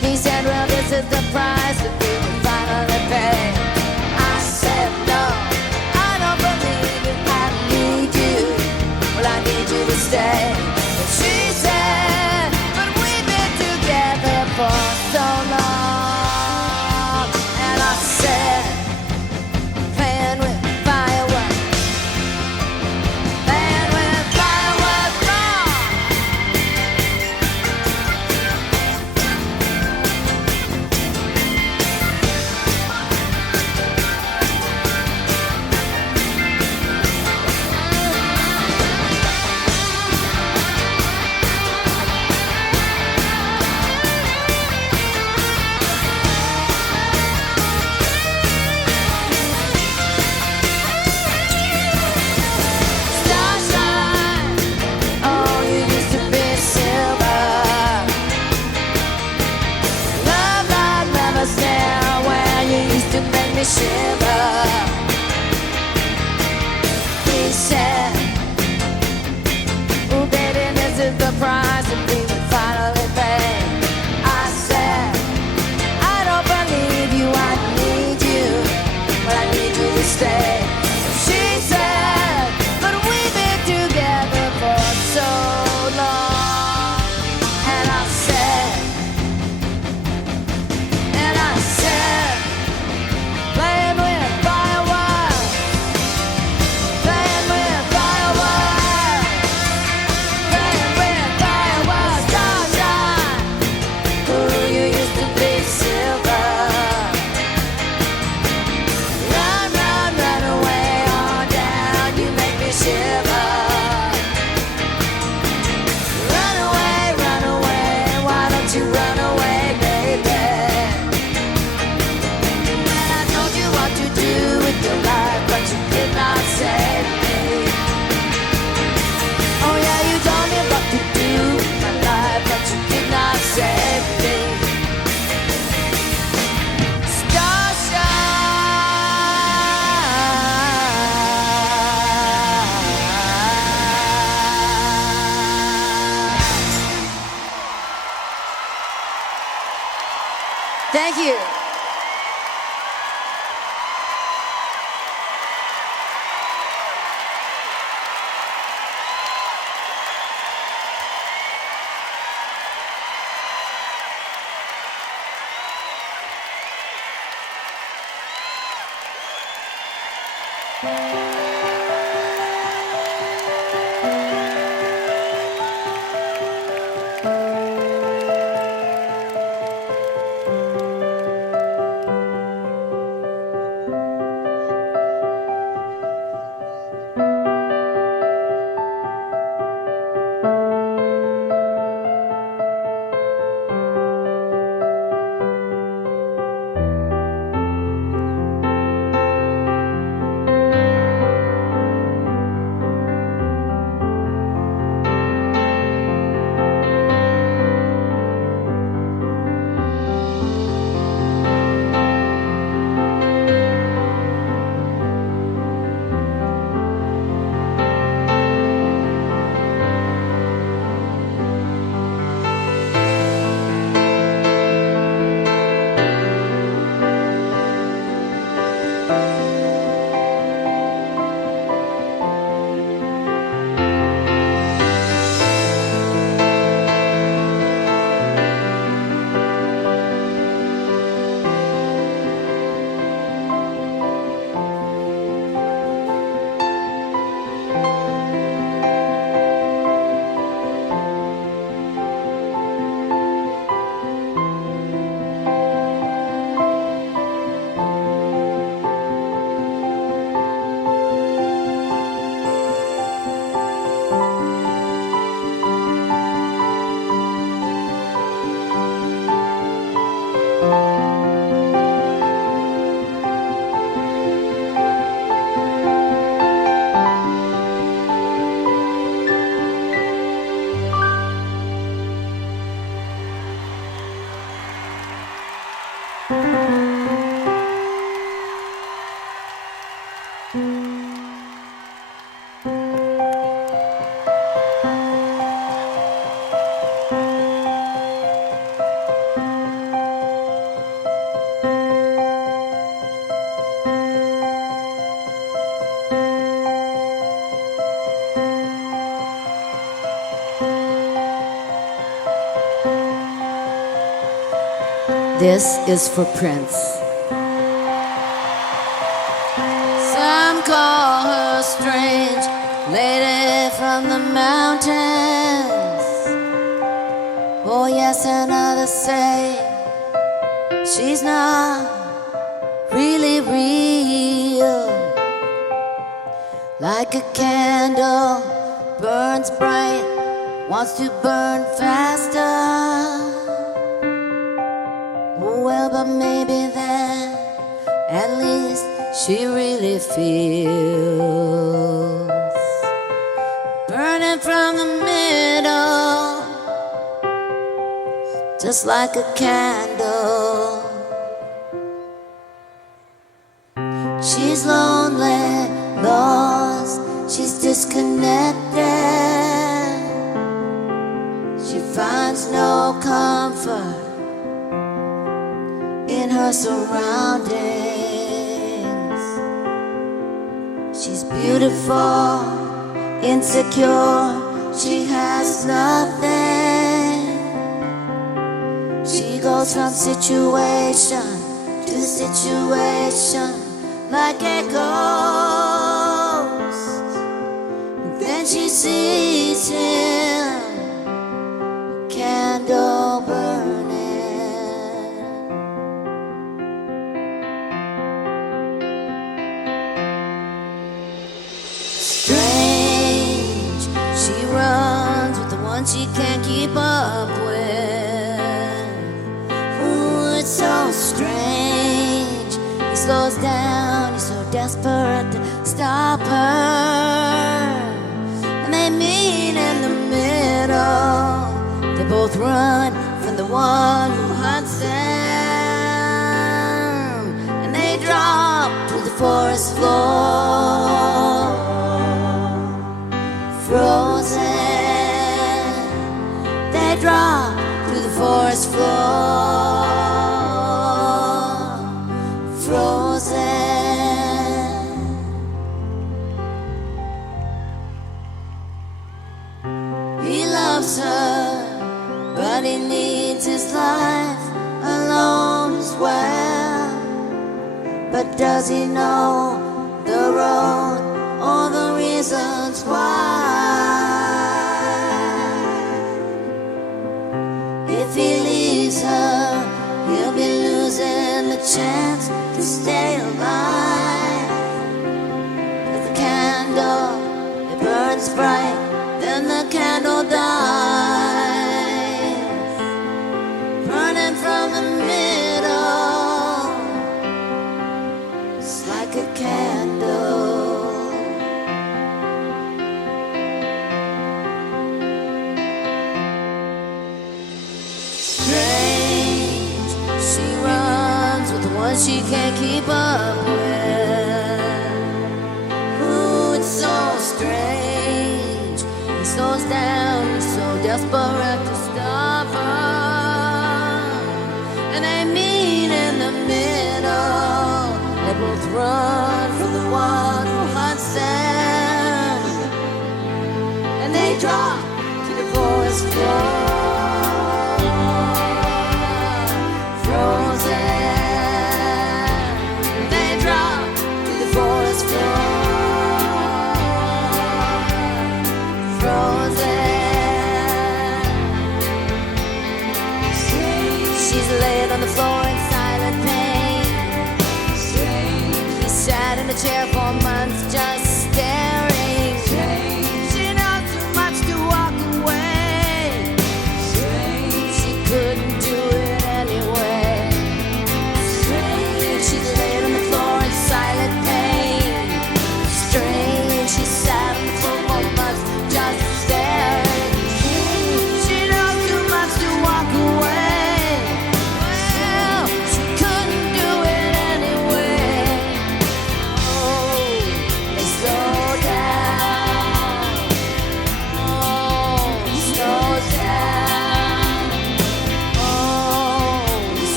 he said, well, this is the price that we will finally pay. I said, no, I don't believe it, I need you. Well, I need you to stay. But she said, but we've been together for so long. And I said, playing with fireworks, playing with fireworks wrong. Starshine, oh, you used to be silver. Love like never stairwell, you used to make me shiver. He said, ooh, baby, this is the price that we would finally pay. I said, I don't believe you, I need you. But I need you to stay. She said, but we've been together for so long. And I said, playing with fireworks, playing with fireworks, playing with fireworks, Starshine. Ooh, you used to be silver. Run, run, run away, on down, you make me shiver. Run away, why don't you run away, baby? And I told you what to do with your life, but you did not save me. Oh yeah, you told me what to do with my life, but you did not save me. Thank you. This is for Prince. Some call her strange, lady from the mountains. Oh yes, and others say she's not really real. Like a candle, burns bright, wants to burn faster. Well, but maybe then, at least she really feels. Burning from the middle, just like a candle. She's lonely, lost, she's disconnected. She finds no comfort in her surroundings. She's beautiful, insecure, she has nothing. She goes from situation to situation like a ghost. Then she sees him, candle burning. She can't keep up with. Ooh, it's so strange. He slows down, he's so desperate to stop her. And they meet in the middle. They both run from the one who hunts them. And they drop to the forest floor, frozen. Drop to the forest floor, frozen. He loves her, but he needs his life alone as well. But does he know the road or the reasons why? If he leaves her, he'll be losing the chance to stay alive. But the candle, it burns bright, then the candle dies. Burning from the middle, it's like a candle. She can't keep up with. Ooh, it's so strange. He slows down, he's so desperate to stop her. And they meet in the middle. They both run from the one who hunts them. And they drop to the forest floor, frozen. On the floor in silent pain. Strange. He sat in a chair for months just staring. Strange. She knows too much to walk away.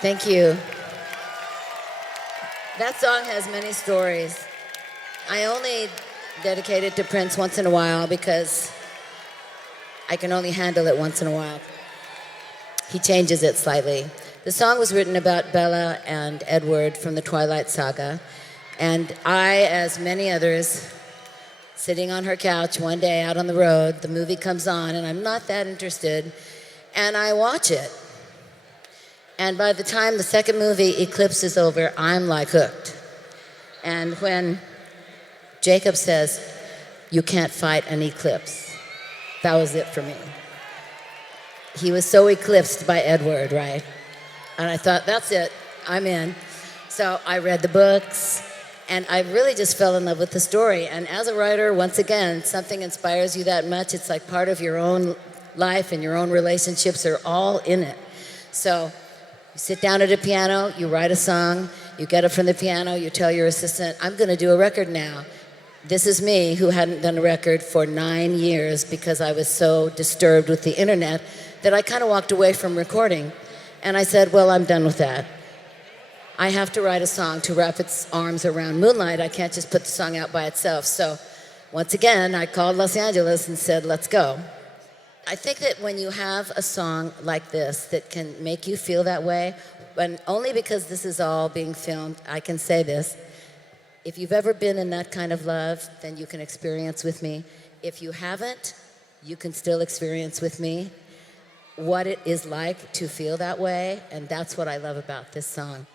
Thank you. That song has many stories. I only dedicate it to Prince once in a while because I can only handle it once in a while. He changes it slightly. The song was written about Bella and Edward from the Twilight Saga, and I, as many others, sitting on her couch one day out on the road, the movie comes on, and I'm not that interested, and I watch it. And by the time the second movie, Eclipse, is over, I'm like hooked. And when Jacob says, "You can't fight an eclipse," that was it for me. He was so eclipsed by Edward, right? And I thought, that's it, I'm in. So I read the books, and I really just fell in love with the story. And as a writer, once again, something inspires you that much, it's like part of your own life and your own relationships are all in it. So you sit down at a piano, you write a song, you get up from the piano, you tell your assistant, I'm going to do a record now. This is me, who hadn't done a record for 9 years because I was so disturbed with the internet that I kind of walked away from recording. And I said, well, I'm done with that. I have to write a song to wrap its arms around Moonlight. I can't just put the song out by itself. So once again, I called Los Angeles and said, let's go. I think that when you have a song like this that can make you feel that way, and only because this is all being filmed, I can say this. If you've ever been in that kind of love, then you can experience with me. If you haven't, you can still experience with me what it is like to feel that way, and that's what I love about this song.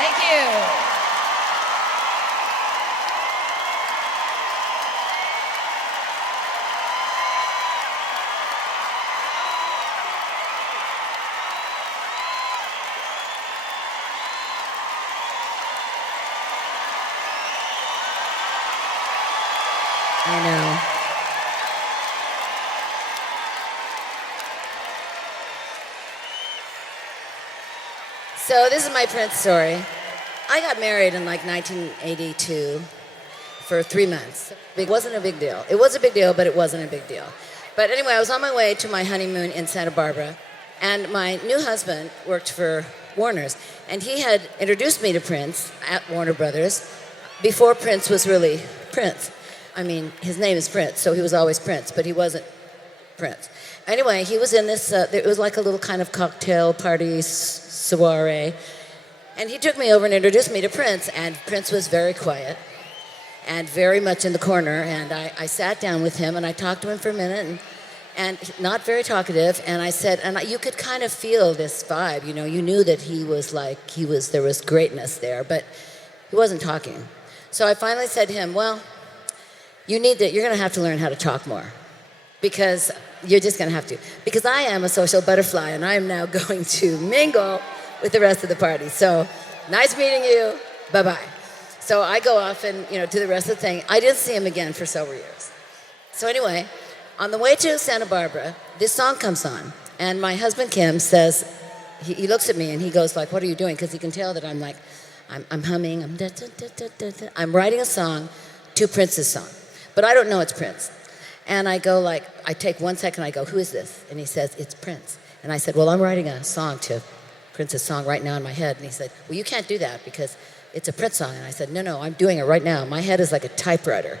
Thank you. I know. So this is my Prince story. I got married in like 1982 for 3 months. It wasn't a big deal. It was a big deal, but it wasn't a big deal. But anyway, I was on my way to my honeymoon in Santa Barbara, and my new husband worked for Warner's, and he had introduced me to Prince at Warner Brothers before Prince was really Prince. I mean, his name is Prince, so he was always Prince, but he wasn't Prince. Anyway, he was in this, it was like a little kind of cocktail party soiree, and he took me over and introduced me to Prince, and Prince was very quiet and very much in the corner, and I sat down with him, and I talked to him for a minute, and not very talkative, and I said, and you could kind of feel this vibe, you know, you knew that he was like, there was greatness there, but he wasn't talking. So I finally said to him, well, you're going to have to learn how to talk more, because you're just going to have to. Because I am a social butterfly, and I am now going to mingle with the rest of the party. So, nice meeting you. Bye-bye. So I go off and, do the rest of the thing. I didn't see him again for several years. So anyway, on the way to Santa Barbara, this song comes on, and my husband, Kim, says, he looks at me, and he goes like, what are you doing? Because he can tell that I'm like, I'm humming, I'm writing a song to Prince's song. But I don't know it's Prince. And I go like, I take 1 second, I go, who is this? And he says, it's Prince. And I said, well, I'm writing a song to Prince's song right now in my head. And he said, well, you can't do that because it's a Prince song. And I said, no, I'm doing it right now. My head is like a typewriter.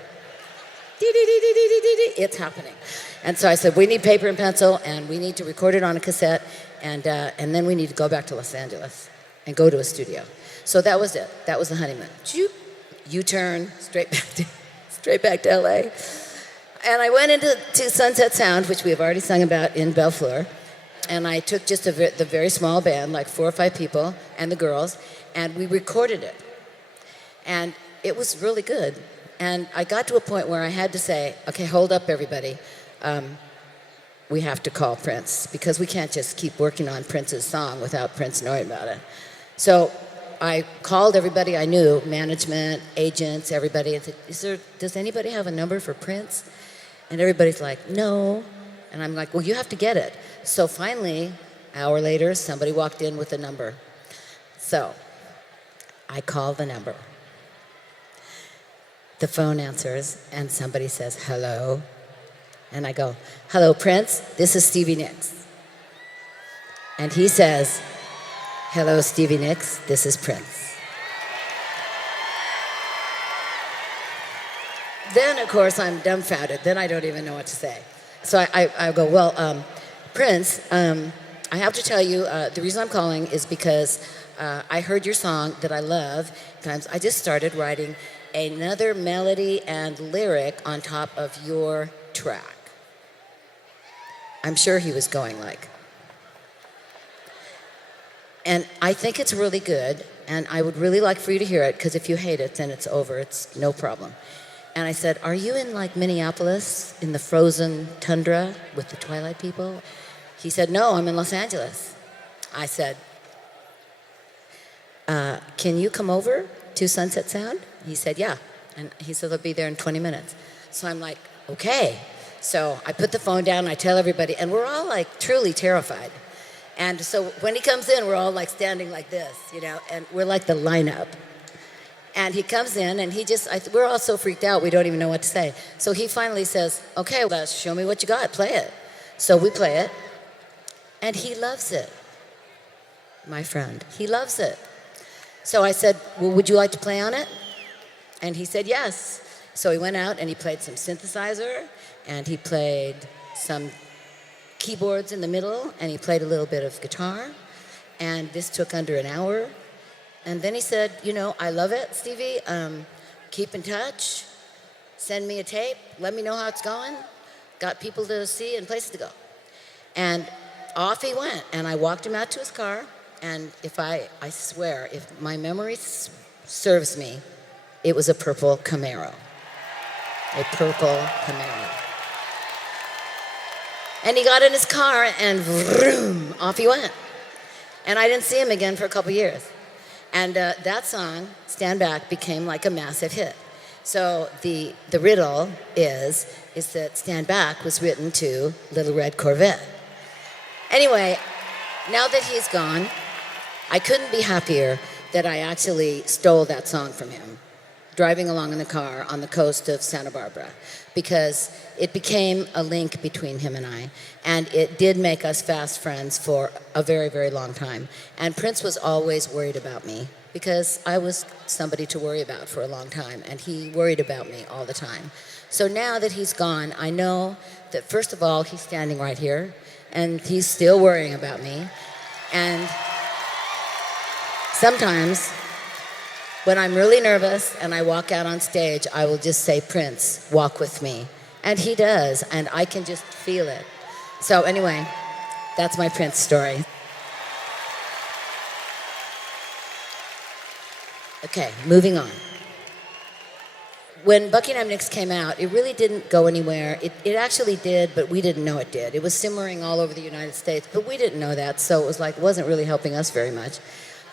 It's happening. And so I said, we need paper and pencil, and we need to record it on a cassette, and then we need to go back to Los Angeles and go to a studio. So that was it. That was the honeymoon. U-turn, straight back to LA. And I went into Sunset Sound, which we have already sung about in Belle Fleur, and I took just the very small band, like 4 or 5 people, and the girls, and we recorded it. And it was really good. And I got to a point where I had to say, okay, hold up, everybody. We have to call Prince, because we can't just keep working on Prince's song without Prince knowing about it. So I called everybody I knew, management, agents, everybody, and said, does anybody have a number for Prince? And everybody's like, no. And I'm like, well, you have to get it. So finally, an hour later, somebody walked in with a number. So I call the number. The phone answers, and somebody says, hello. And I go, hello, Prince, this is Stevie Nicks. And he says, hello, Stevie Nicks, this is Prince. Then, of course, I'm dumbfounded. Then I don't even know what to say. So I go, well, Prince, I have to tell you, the reason I'm calling is because I heard your song that I love. I just started writing another melody and lyric on top of your track. I'm sure he was going like. And I think it's really good, and I would really like for you to hear it, because if you hate it, then it's over. It's no problem. And I said, are you in like Minneapolis, in the frozen tundra with the Twilight people? He said, no, I'm in Los Angeles. I said, can you come over to Sunset Sound? He said, yeah. And he said, they'll be there in 20 minutes. So I'm like, okay. So I put the phone down, and I tell everybody, and we're all like truly terrified. And so when he comes in, we're all like standing like this, and we're like the lineup. And he comes in, and we're all so freaked out, we don't even know what to say. So he finally says, okay, well, show me what you got, play it. So we play it, and he loves it, my friend. He loves it. So I said, well, would you like to play on it? And he said, yes. So he went out, and he played some synthesizer, and he played some keyboards in the middle, and he played a little bit of guitar, and this took under an hour. And then he said, I love it, Stevie. Keep in touch. Send me a tape. Let me know how it's going. Got people to see and places to go. And off he went. And I walked him out to his car. And I swear, if my memory serves me, it was a purple Camaro. A purple Camaro. And he got in his car and vroom, off he went. And I didn't see him again for a couple years. And that song, Stand Back, became like a massive hit. So the riddle is that Stand Back was written to Little Red Corvette. Anyway, now that he's gone, I couldn't be happier that I actually stole that song from him, driving along in the car on the coast of Santa Barbara, because it became a link between him and I, and it did make us fast friends for a very, very long time. And Prince was always worried about me, because I was somebody to worry about for a long time, and he worried about me all the time. So now that he's gone, I know that, first of all, he's standing right here, and he's still worrying about me. And sometimes, when I'm really nervous and I walk out on stage, I will just say, Prince, walk with me. And he does, and I can just feel it. So anyway, that's my Prince story. Okay, moving on. When Buckingham Nicks came out, it really didn't go anywhere. It actually did, but we didn't know it did. It was simmering all over the United States, but we didn't know that, so it was like, it wasn't really helping us very much.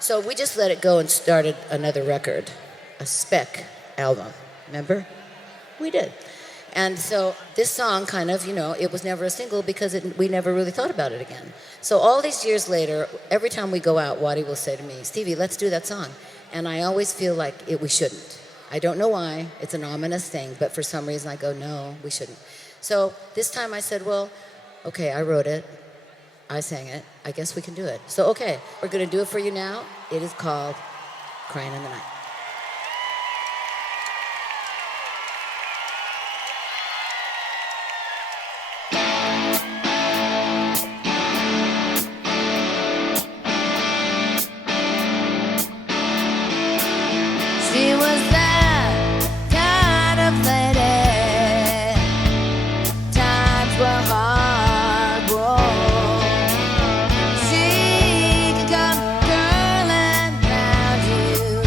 So we just let it go and started another record, a spec album, remember? We did. And so this song kind of, it was never a single because we never really thought about it again. So all these years later, every time we go out, Waddy will say to me, Stevie, let's do that song. And I always feel like we shouldn't. I don't know why. It's an ominous thing, but for some reason I go, no, we shouldn't. So this time I said, well, okay, I wrote it. I sang it. I guess we can do it. So, okay, we're going to do it for you now. It is called Crying in the Night. She was that kind of lady. Times were hard, whoa. She could come girling round you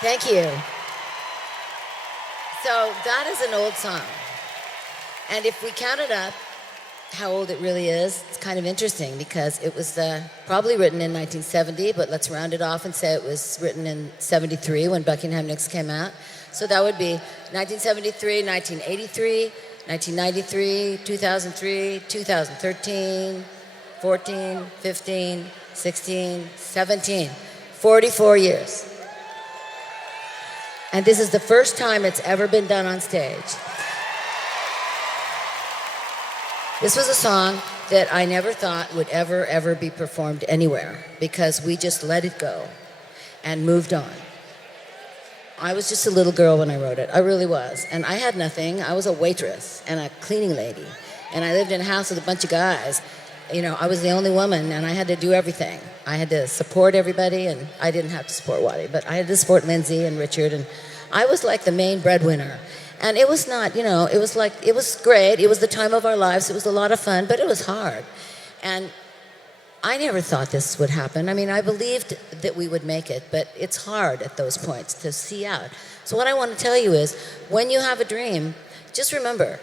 Thank you. So that is an old song. And if we count it up, how old it really is, it's kind of interesting because it was probably written in 1970, but let's round it off and say it was written in 73 when Buckingham Nicks came out. So that would be 1973, 1983, 1993, 2003, 2013, 14, 15, 16, 17, 44 years. And this is the first time it's ever been done on stage. This was a song that I never thought would ever be performed anywhere because we just let it go and moved on. I was just a little girl when I wrote it. I really was. And I had nothing. I was a waitress and a cleaning lady. And I lived in a house with a bunch of guys. You know, I was the only woman and I had to do everything. I had to support everybody, and I didn't have to support Waddy, but I had to support Lindsay and Richard, and I was like the main breadwinner. And it was not, it was great. It was the time of our lives. It was a lot of fun, but it was hard. And I never thought this would happen. I mean, I believed that we would make it, but it's hard at those points to see out. So what I want to tell you is, when you have a dream, just remember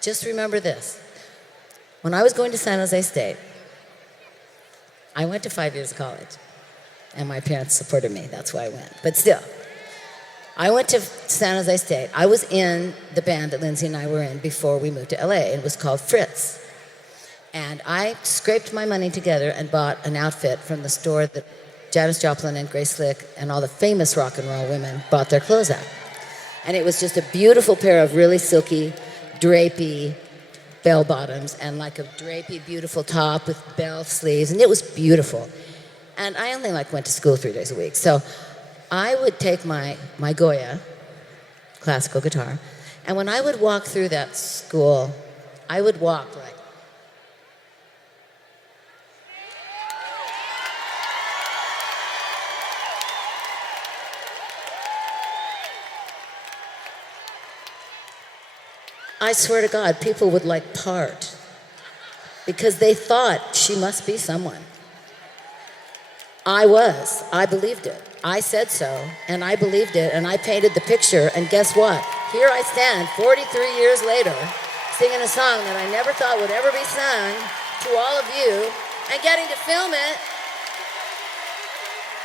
this. When I was going to San Jose State, I went to 5 years of college, and my parents supported me. That's why I went. But still, I went to San Jose State. I was in the band that Lindsay and I were in before we moved to LA. It was called Fritz. And I scraped my money together and bought an outfit from the store that Janis Joplin and Grace Slick and all the famous rock and roll women bought their clothes at. And it was just a beautiful pair of really silky, drapey bell bottoms and like a drapey, beautiful top with bell sleeves. And it was beautiful. And I only went to school 3 days a week. So I would take my Goya, classical guitar, and when I would walk through that school, I would walk like, I swear to God, people would part because they thought she must be someone. I believed it. I said so, and I believed it, and I painted the picture, and guess what? Here I stand, 43 years later, singing a song that I never thought would ever be sung to all of you, and getting to film it.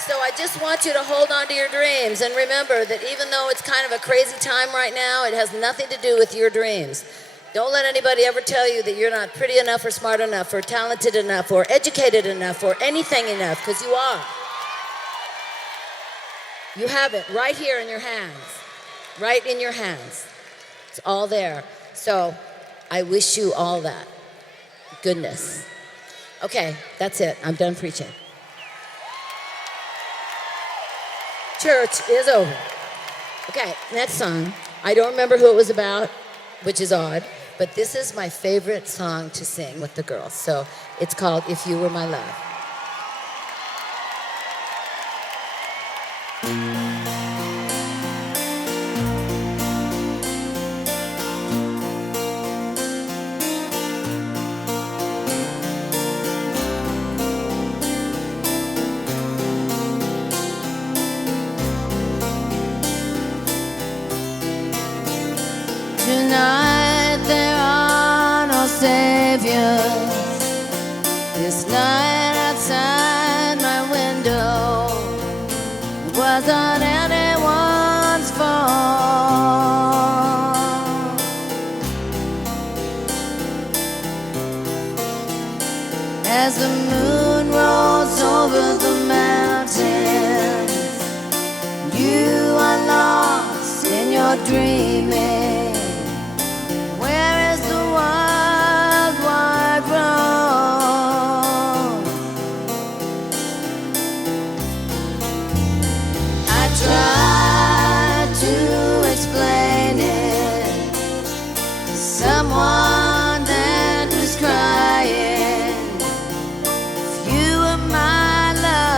So I just want you to hold on to your dreams, and remember that even though it's kind of a crazy time right now, it has nothing to do with your dreams. Don't let anybody ever tell you that you're not pretty enough or smart enough or talented enough or educated enough or anything enough, because you are. You have it right here in your hands. Right in your hands. It's all there. So I wish you all that. Goodness. Okay, that's it. I'm done preaching. Church is over. Okay, next song. I don't remember who it was about, which is odd. But this is my favorite song to sing with the girls. So it's called If You Were My Love. Tonight there are no saviors. This night outside my window wasn't anyone's fault. As the moon rolls over the mountains, you are lost in your dreaming. Where is the wild, wide road? I tried to explain it to someone that was crying. If you were my love,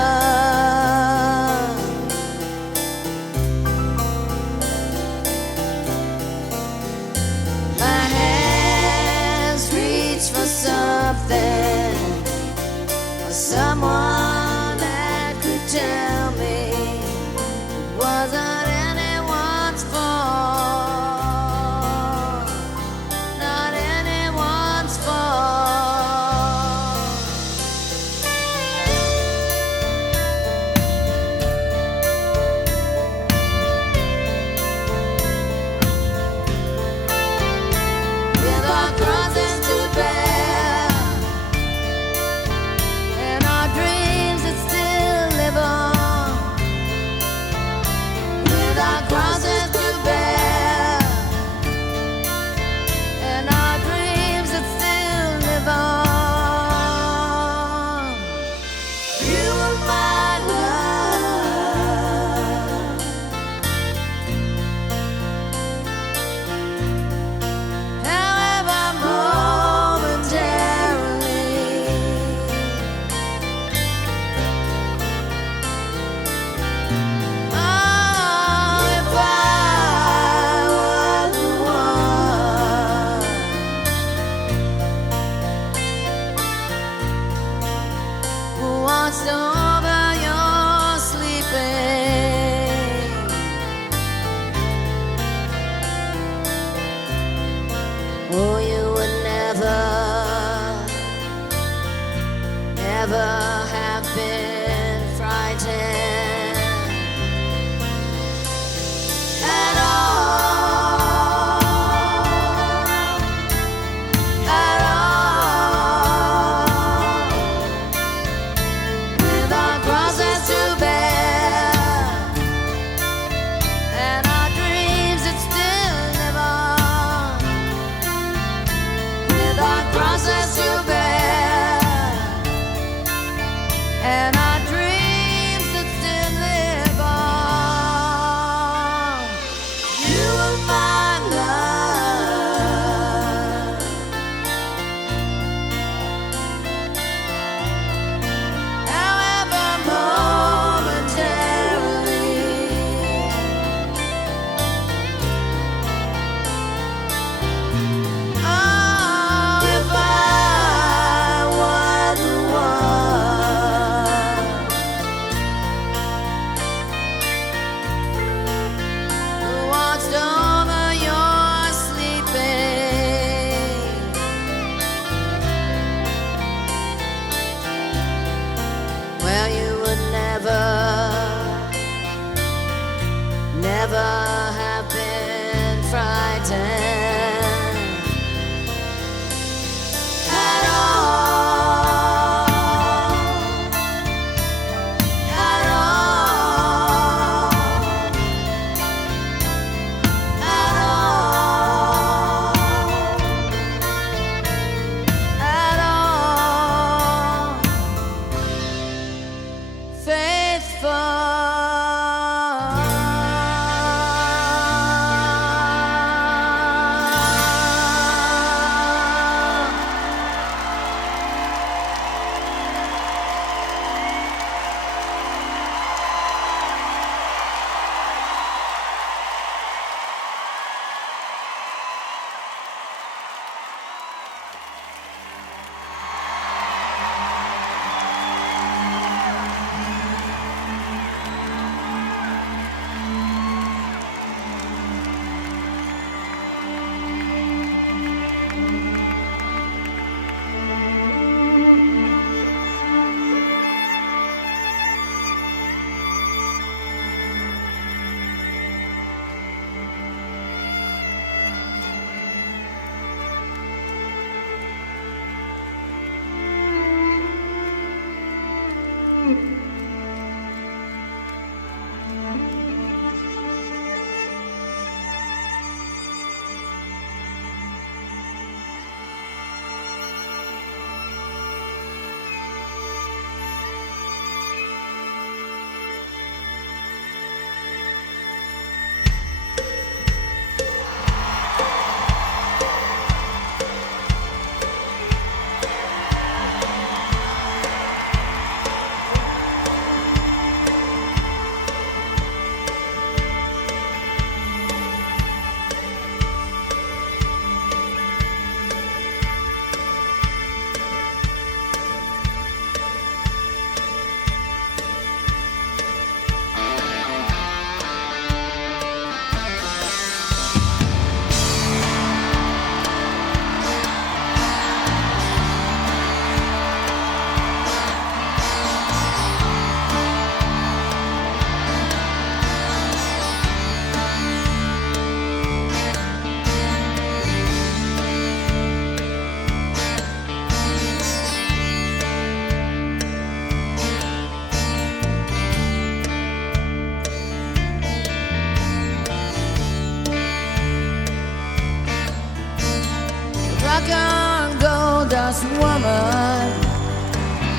Woman,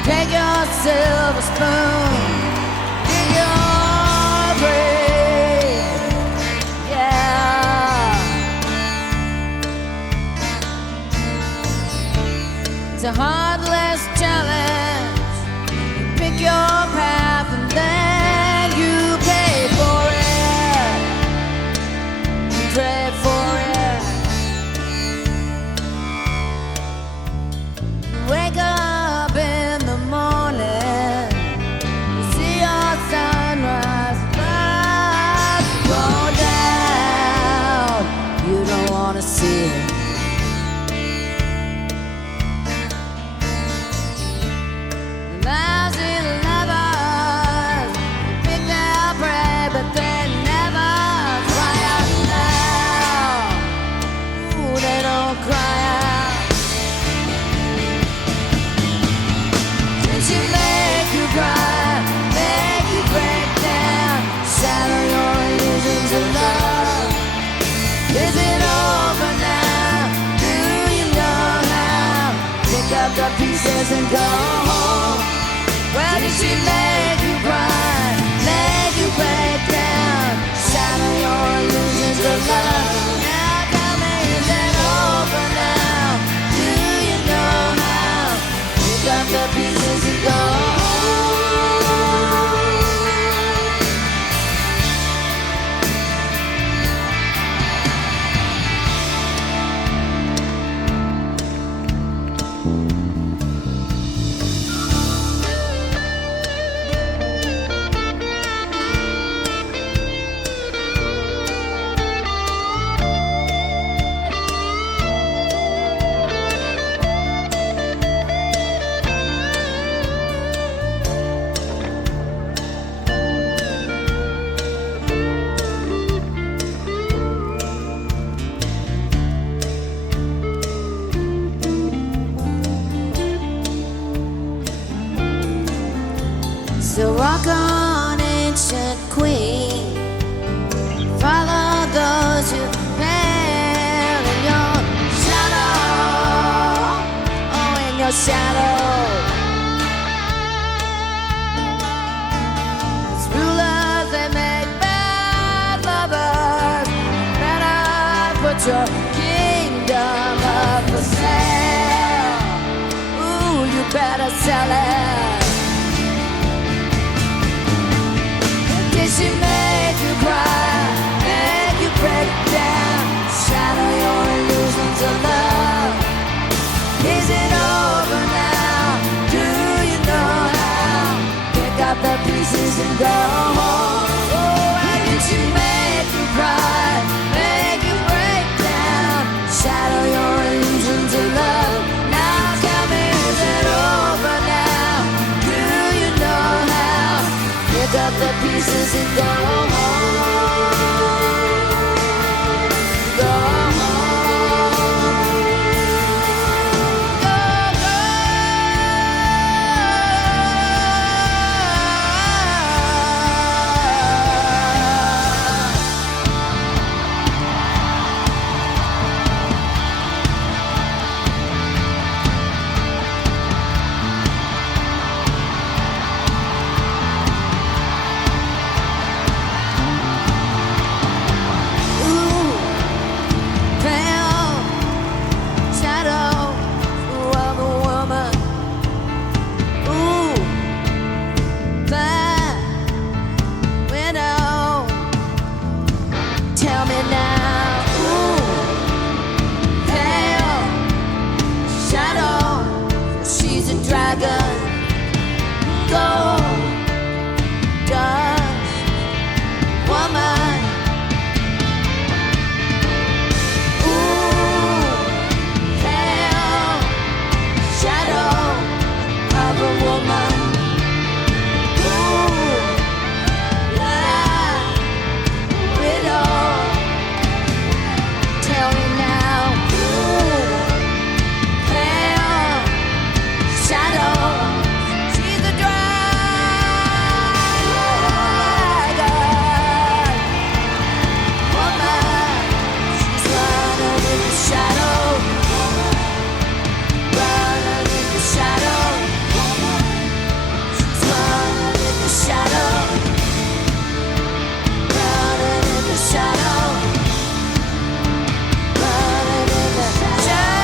take your silver spoon, dig your grave, yeah. It's a heartless challenge. You pick your path and then you pay for it, you pray for it. Wake up in the morning, you see your sunrise, clouds go down. You don't wanna see it. Lousy lovers pick their prey, but they never cry out loud. Ooh, they don't cry out. She make you cry, make you break down, shatter your illusions of love. Is it over now? Do you know how? Pick up the pieces and go home. Well, did she make you cry, make you break down, shatter your illusions of love? Now tell me, is it over now? Do you know how? Pick up the pieces and go home. your kingdom up for sale. Ooh, you better sell it. Did she make you cry, make you break down, shatter your illusions of love? Is it over now? Do you know how? Pick up the pieces and go home. Oh, and did she make you cry, make you break down, shatter your illusions of love? Now tell me, is it over now? Do you know how? Pick up the pieces and go home. Go home. Go, go. Ooh, pale shadow of a woman. Ooh, black widow. Tell me now. Ooh, pale shadow. She's a dragon. Gold dust woman. Ooh, pale shadow of a woman. Ooh, black widow. Tell me now. Ooh, pale shadow. She's a dragon woman. She's running in the shadow. Running in the shadow. She's running in the shadow. Running in the shadow. Running in the shadow.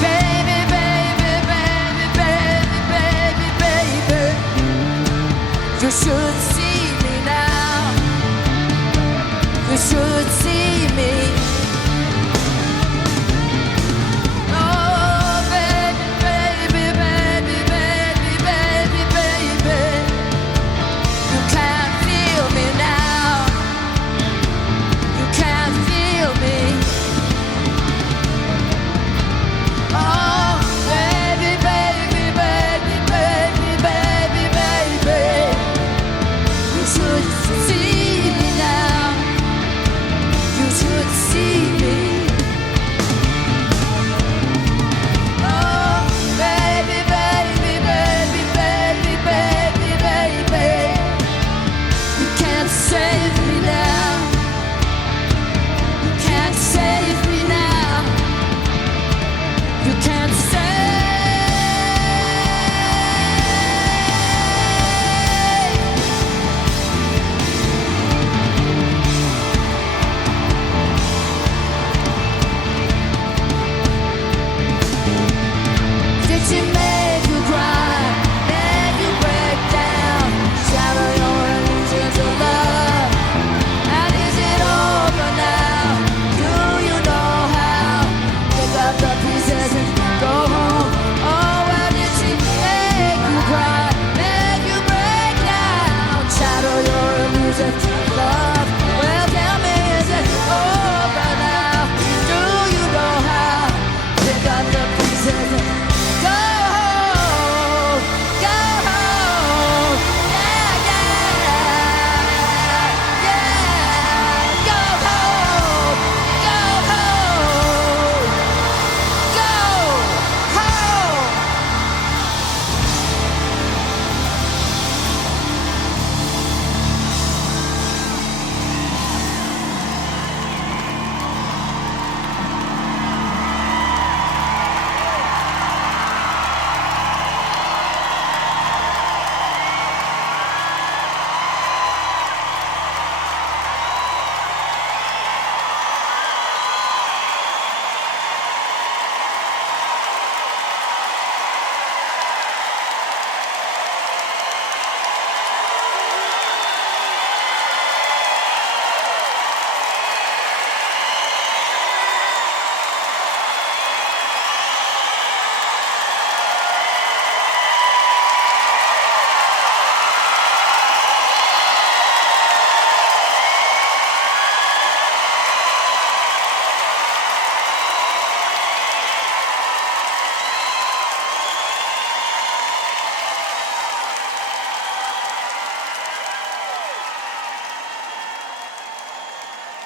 Baby, baby, baby, baby, baby, baby. You should see me now. You should see me. Oh, baby, baby, baby, baby, baby, baby. You can't feel me now. You can't feel me. Oh, baby, baby, baby, baby, baby, baby. You should see me now. You should see is it love? Well, tell me, is it over now? Do you know how? Pick up the pieces and go home, go home. Yeah, yeah, yeah. Go home, go home, go home.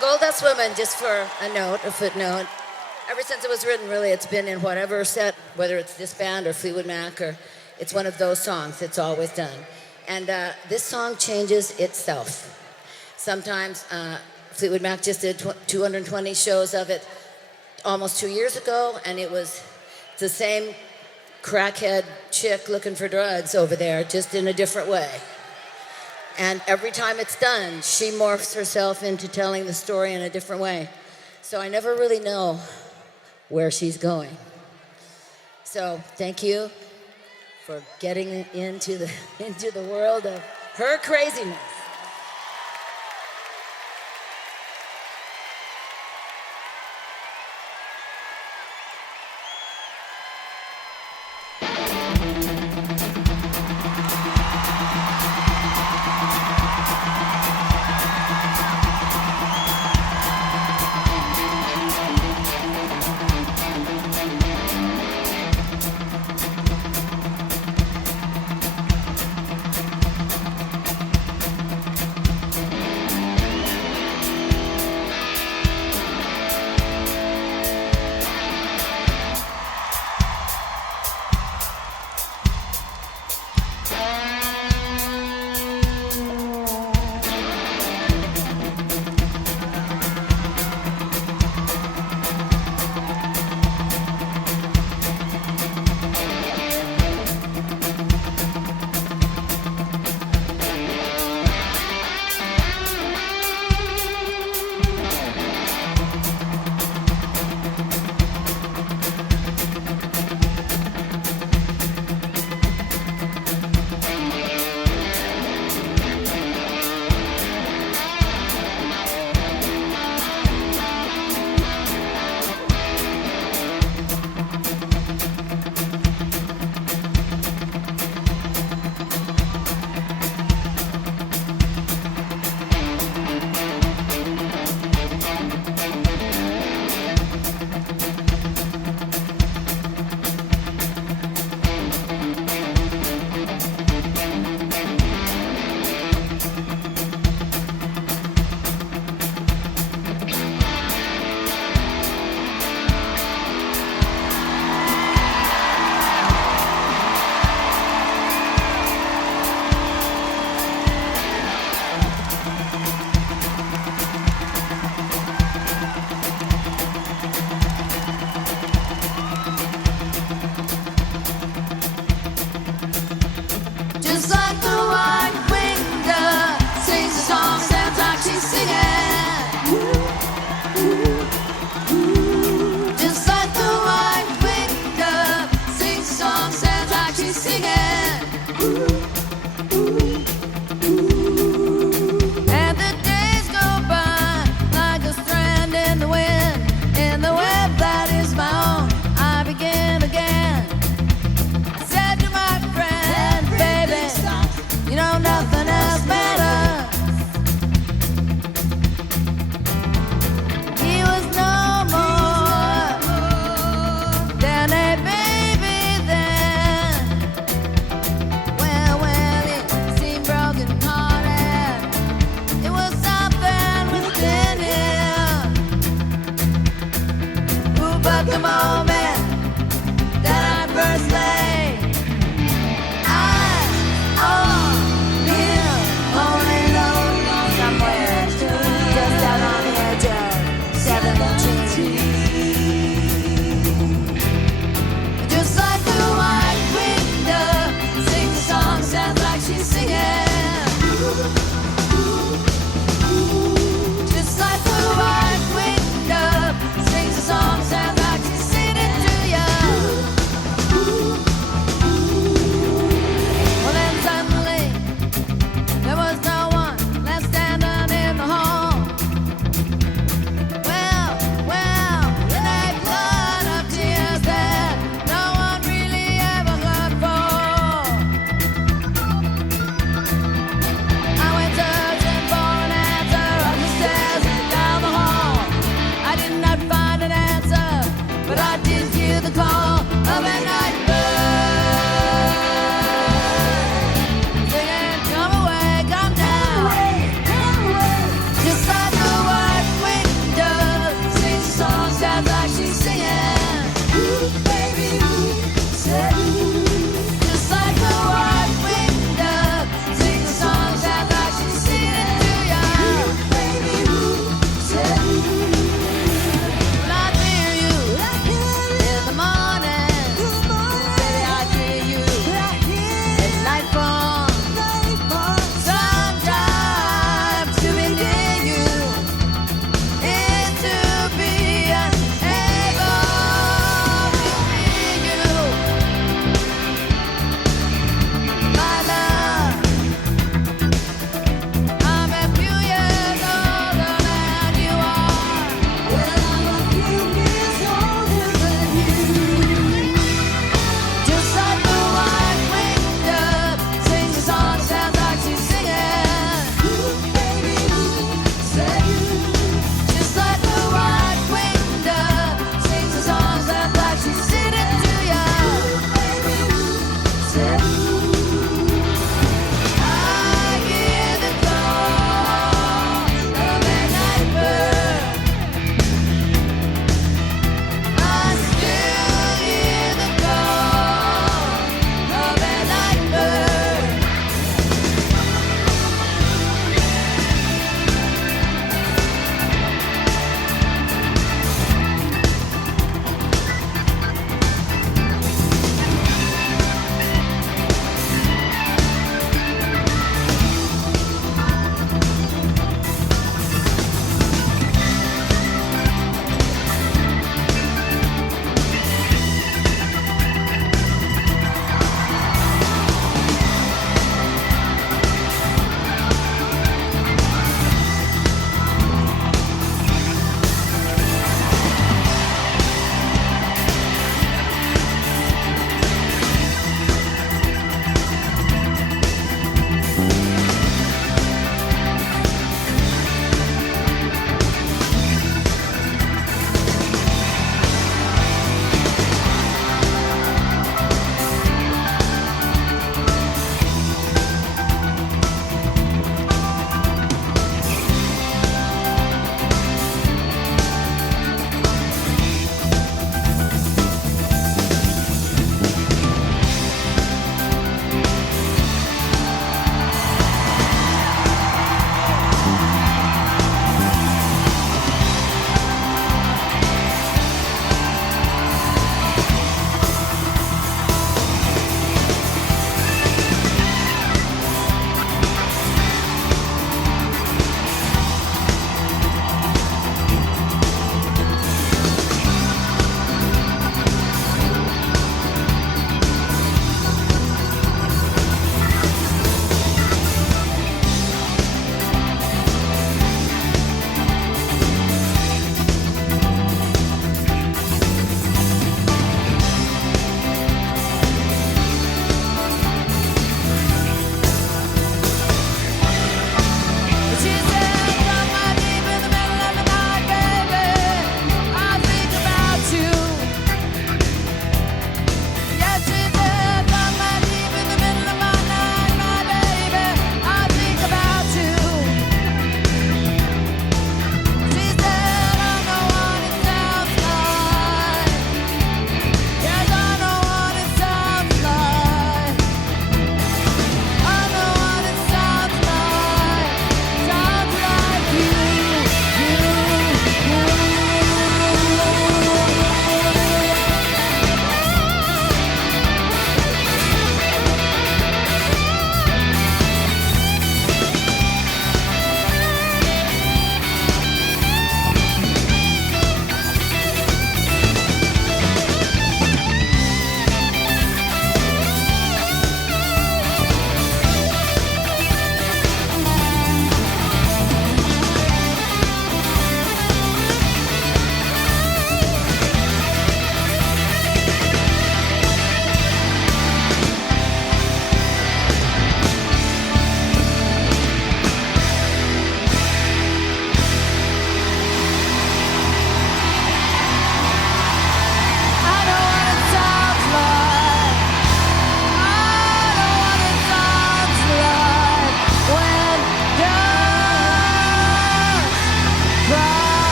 Gold Dust Woman, just for a note, a footnote. Ever since it was written, really, it's been in whatever set, whether it's this band or Fleetwood Mac, or it's one of those songs it's always done. And this song changes itself. Sometimes Fleetwood Mac just did 220 shows of it almost 2 years ago, and it was the same crackhead chick looking for drugs over there, just in a different way. And every time it's done, she morphs herself into telling the story in a different way. So I never really know where she's going. So thank you for getting into the world of her craziness.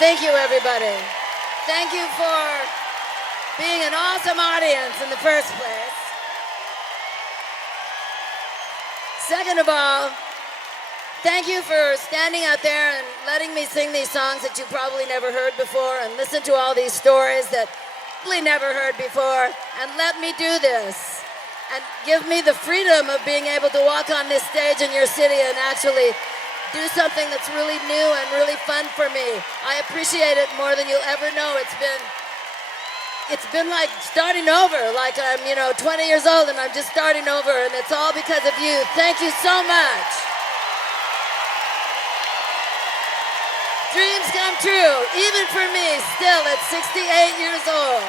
Thank you, everybody. Thank you for being an awesome audience in the first place. Second of all, thank you for standing out there and letting me sing these songs that you probably never heard before and listen to all these stories that you never heard before and let me do this and give me the freedom of being able to walk on this stage in your city and actually do something that's really new and really fun for me. I appreciate it more than you'll ever know. It's been like starting over, like I'm, 20 years old and I'm just starting over, and it's all because of you. Thank you so much. Dreams come true, even for me, still at 68 years old.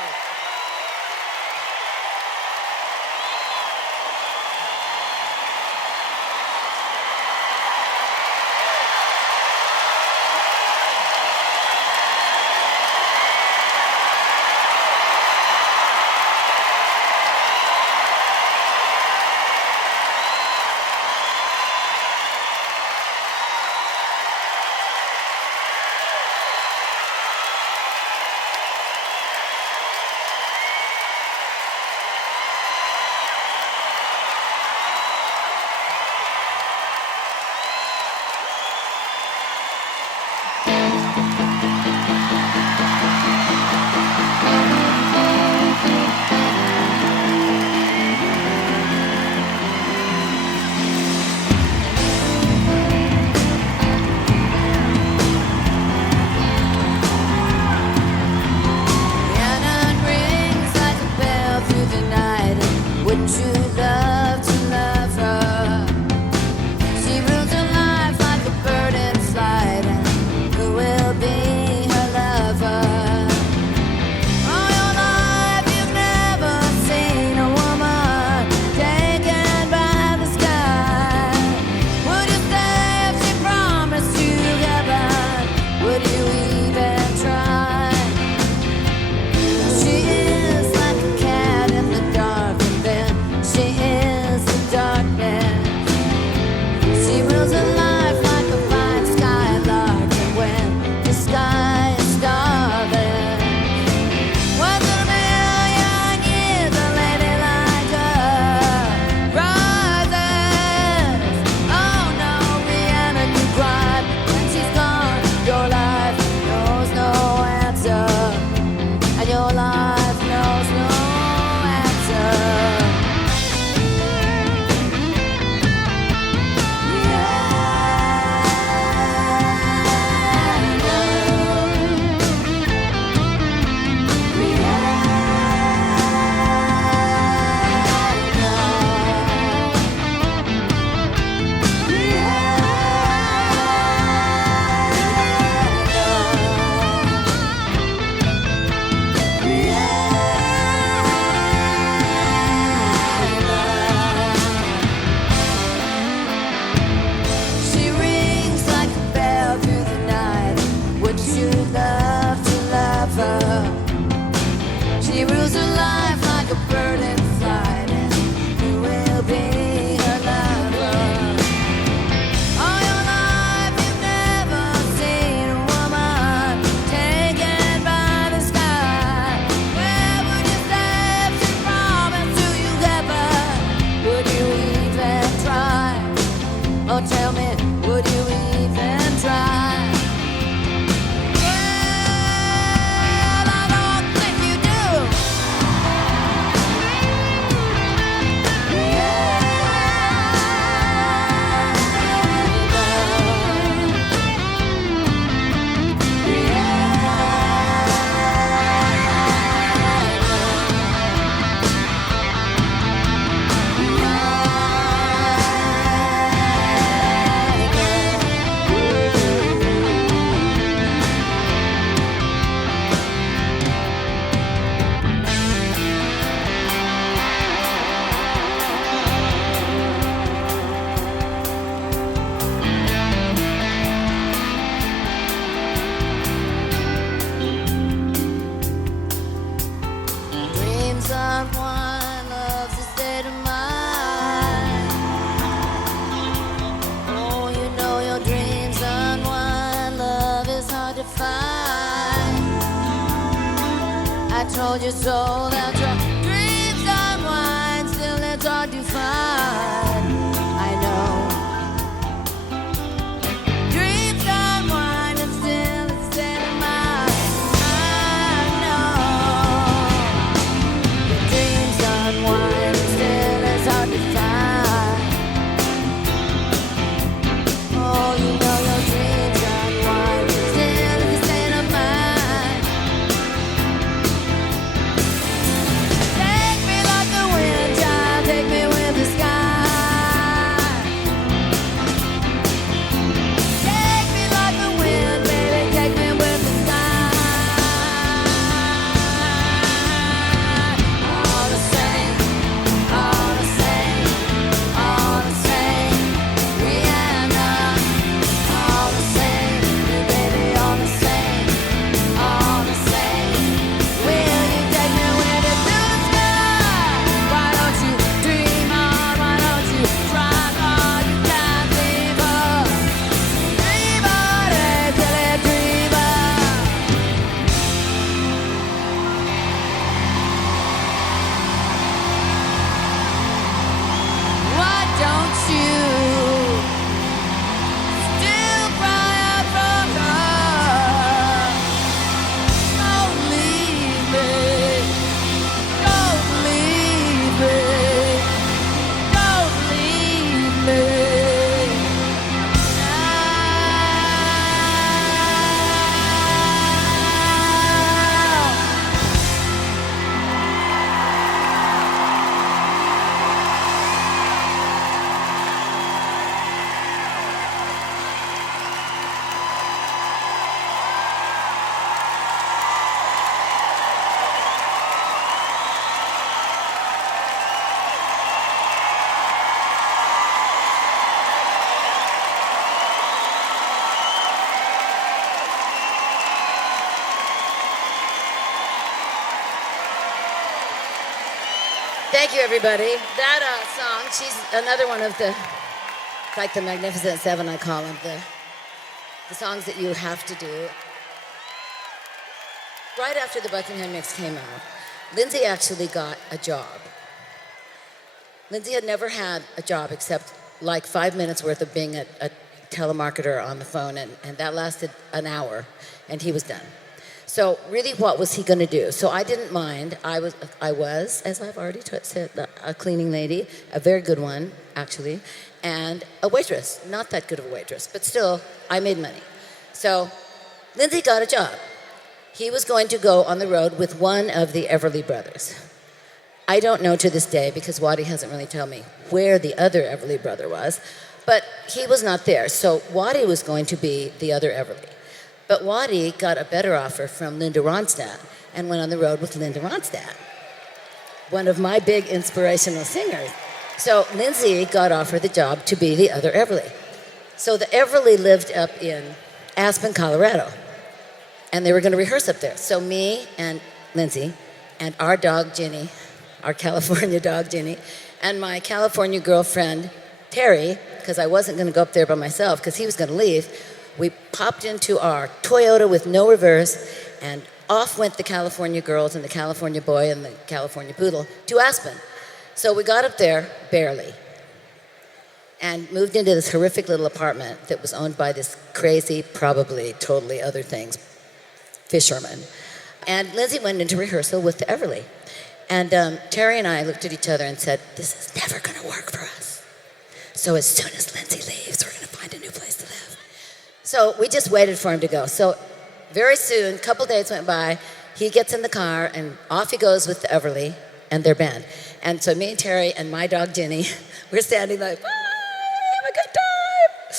Find I told you so. That your dreams unwind, still it's hard to find. I know. Dreams unwind and still it's state of mind. I know. Your dreams unwind and still it's hard to find. Oh, you know your dreams unwind and still it's a state of mind. Take me like the wind, child, take me with the sky. Take me like the wind, baby, take me with the sky. All the same, all the same, all the same, Rhiannon. All the same, you baby, all the same, all the same. Will you take me with you to the sky? Why don't you dream on? Why don't you try hard? You can't leave her. Dream on, hey, silly dreamer. Why don't you still cry out for her? Don't leave me. Don't leave me. Don't leave me. Thank you, everybody. That song, she's another one of the, like the Magnificent Seven, I call them, the songs that you have to do. Right after the Buckingham Mix came out, Lindsay actually got a job. Lindsay had never had a job except like 5 minutes worth of being a telemarketer on the phone, and that lasted an hour, and he was done. So really, what was he going to do? So I didn't mind. I was, as I've already said, a cleaning lady, a very good one, actually, and a waitress. Not that good of a waitress, but still, I made money. So Lindsay got a job. He was going to go on the road with one of the Everly brothers. I don't know to this day, because Waddy hasn't really told me where the other Everly brother was, but he was not there. So Waddy was going to be the other Everly. But Waddy got a better offer from Linda Ronstadt and went on the road with Linda Ronstadt, one of my big inspirational singers. So Lindsay got offered the job to be the other Everly. So the Everly lived up in Aspen, Colorado, and they were going to rehearse up there. So me and Lindsay and our dog Ginny, our California dog Ginny, and my California girlfriend Terry, because I wasn't going to go up there by myself because he was going to leave, we popped into our Toyota with no reverse, and off went the California girls and the California boy and the California poodle to Aspen. So we got up there, barely, and moved into this horrific little apartment that was owned by this crazy, probably totally other things, fisherman. And Lindsay went into rehearsal with the Everly. And Terry and I looked at each other and said, this is never going to work for us. So as soon as Lindsay leaves, we're going to find a new place to live. So we just waited for him to go. So very soon, a couple days went by, he gets in the car and off he goes with the Everly and their band. And so me and Terry and my dog Ginny, we're standing like, have a good time.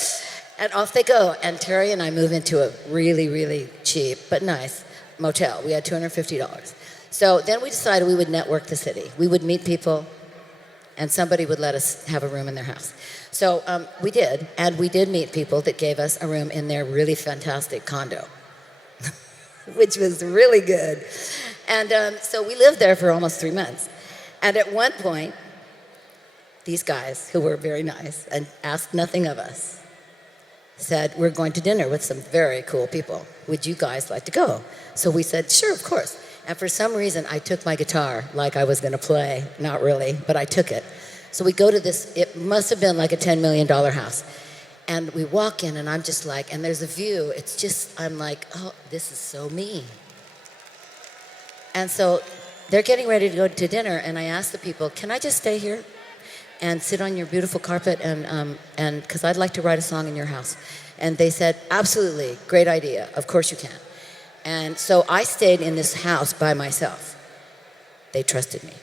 And off they go. And Terry and I move into a really, really cheap but nice motel. We had $250. So then we decided we would network the city. We would meet people, and somebody would let us have a room in their house. So we did, and we did meet people that gave us a room in their really fantastic condo, which was really good. And so we lived there for almost 3 months. And at one point, these guys, who were very nice and asked nothing of us, said, we're going to dinner with some very cool people. Would you guys like to go? So we said, sure, of course. And for some reason, I took my guitar like I was going to play. Not really, but I took it. So we go to this, it must have been like a $10 million house. And we walk in, and I'm just like, and there's a view. It's just, I'm like, oh, this is so me. And so they're getting ready to go to dinner, and I asked the people, can I just stay here and sit on your beautiful carpet? And because I'd like to write a song in your house. And they said, absolutely, great idea. Of course you can. And so I stayed in this house by myself. They trusted me.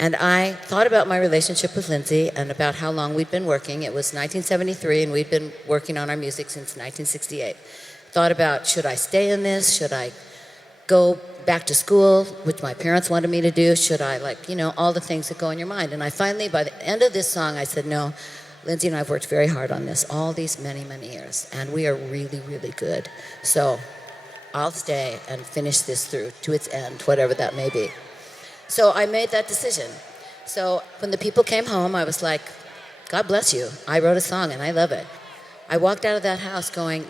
And I thought about my relationship with Lindsay and about how long we'd been working. It was 1973, and we'd been working on our music since 1968. Thought about, should I stay in this? Should I go back to school, which my parents wanted me to do? Should I, all the things that go in your mind? And I finally, by the end of this song, I said, no, Lindsay and I have worked very hard on this all these many, many years, and we are really, really good. So I'll stay and finish this through to its end, whatever that may be. So I made that decision. So when the people came home, I was like, God bless you. I wrote a song, and I love it. I walked out of that house going,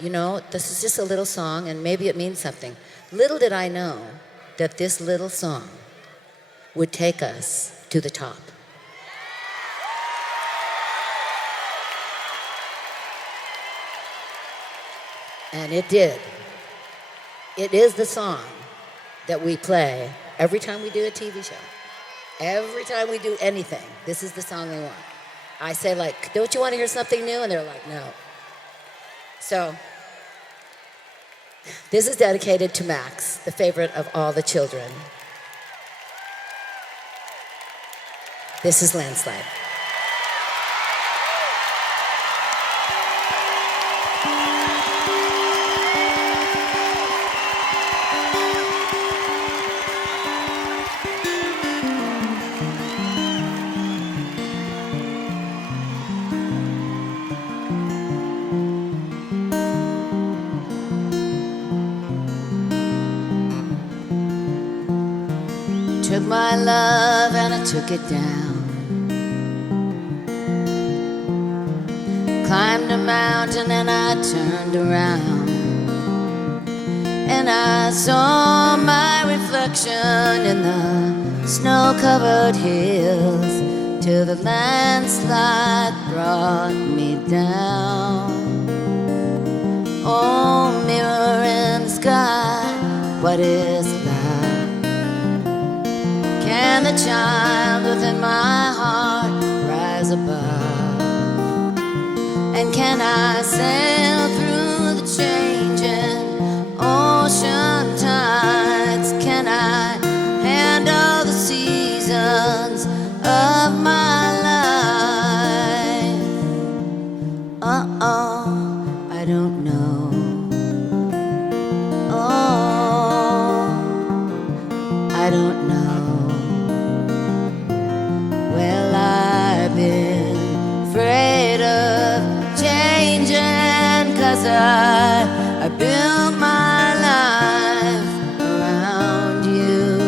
this is just a little song, and maybe it means something. Little did I know that this little song would take us to the top. And it did. It is the song that we play every time we do a TV show. Every time we do anything, this is the song they want. I say, don't you want to hear something new? And they're like, no. So this is dedicated to Max, the favorite of all the children. This is Landslide. Took my love and I took it down. Climbed a mountain and I turned around, and I saw my reflection in the snow-covered hills, till the landslide brought me down. Oh, mirror in the sky, what is love? Can the child within my heart rise above? And can I sail through the changing ocean tides? Can I handle the seasons of my life? I don't know. I don't know. Well, I've been afraid of changing, 'cause I built my life around you.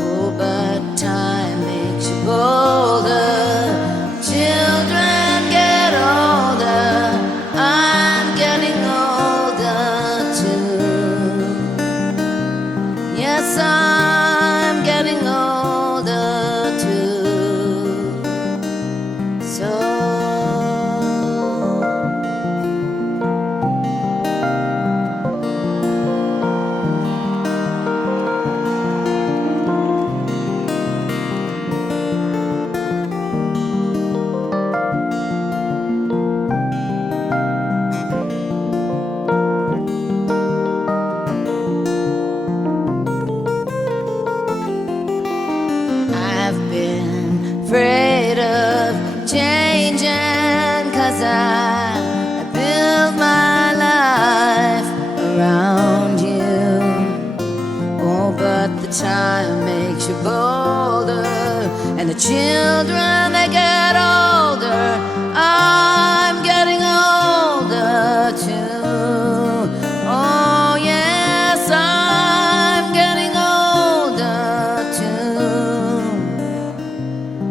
Oh, but time makes you bolder. Children get older. I'm getting older too. Yes, I'm getting older too. So I've been afraid of changing, 'cause I built my life around you. Oh, but the time makes you bolder, and the children, they get older. I'm getting older too. Oh, yes, I'm getting older too.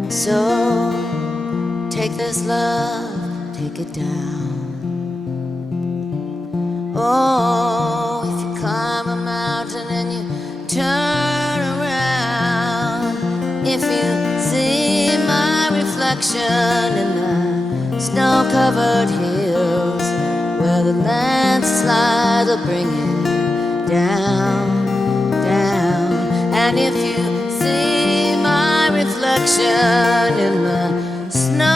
So take this love, take it down. Oh, if you climb a mountain and you reflection in the snow-covered hills, where the landslide will bring it down, down. And if you see my reflection in the snow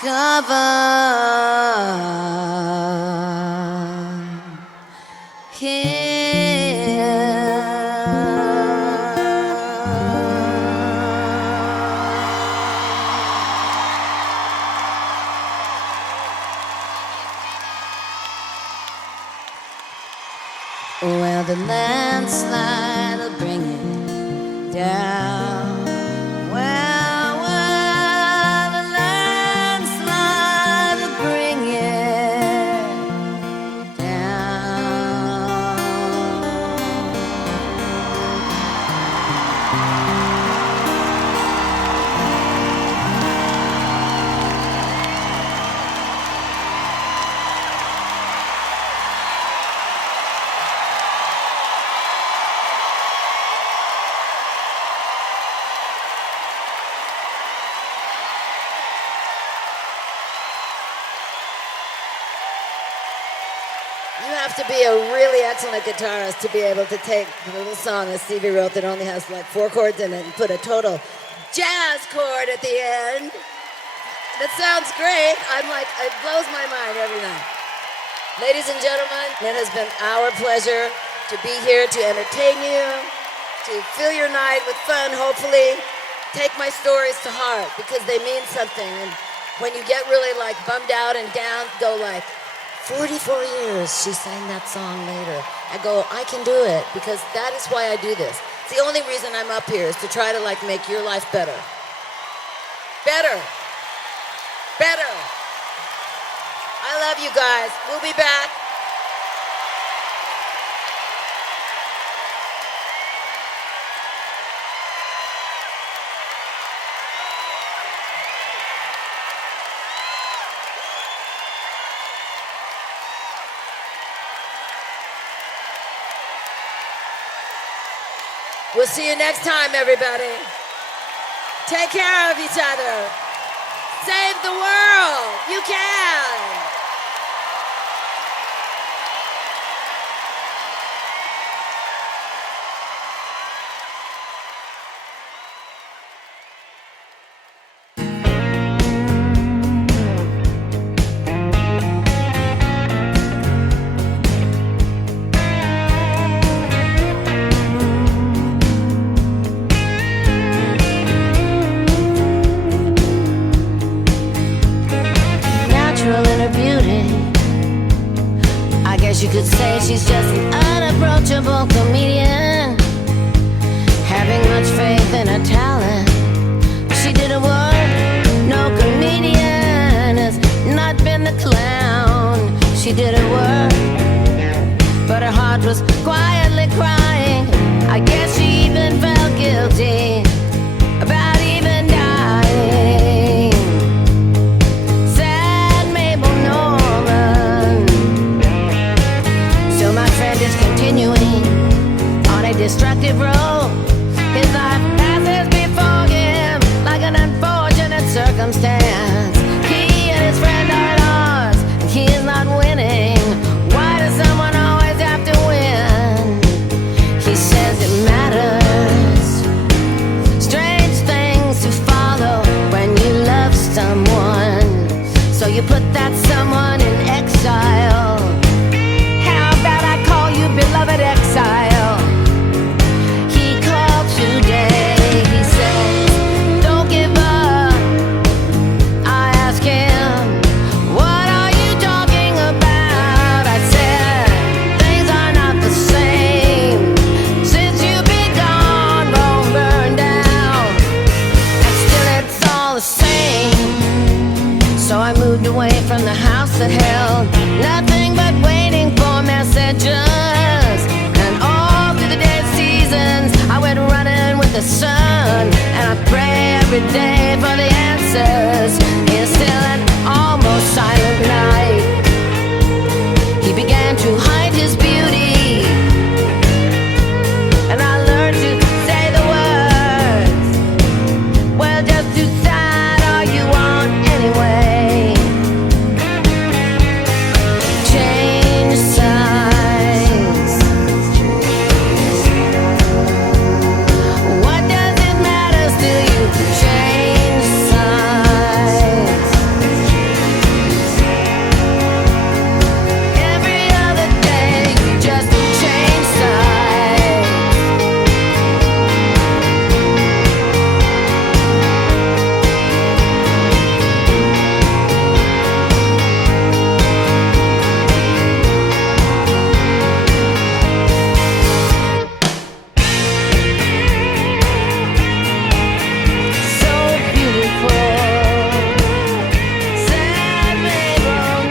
covered well, the landslide will bring it down. Well, the landslide will bring it down. You have to be a really excellent guitarist to be able to take the little song that Stevie wrote that only has like 4 chords in it and put a total jazz chord at the end. That sounds great. I'm like, it blows my mind every night. Ladies and gentlemen, it has been our pleasure to be here to entertain you, to fill your night with fun, hopefully. Take my stories to heart because they mean something. And when you get really like bummed out and down, go like, 44 years, she sang that song later. I go, I can do it because that is why I do this. It's the only reason I'm up here is to try to like make your life better. Better. Better. I love you guys. We'll be back. We'll see you next time, everybody. Take care of each other. Save the world. You can. You could say she's just an unapproachable comedian, having much faith in her talent. She did a work no comedian has not been the clown. She did her work, but her heart was quietly crying. I guess she even felt guilty about even dying. Sad Mabel Norman. So my friend is continuing on a destructive road. His life passes before him like an unfortunate circumstance. He and his friend are at odds, and he is not winning. Why does someone always have to win? He says it matters. Strange things to follow when you love someone. So you put that someone in exile. How about I call you beloved exile? He called today. He says, don't give up. I asked him, what are you talking about? I said, things are not the same since you've been gone, Rome burned down, and still it's all the same. So I moved away from the house that held nothing but waiting for messages. And all through the dead seasons I went running with the sun, and I pray every day for the answers. It's still an almost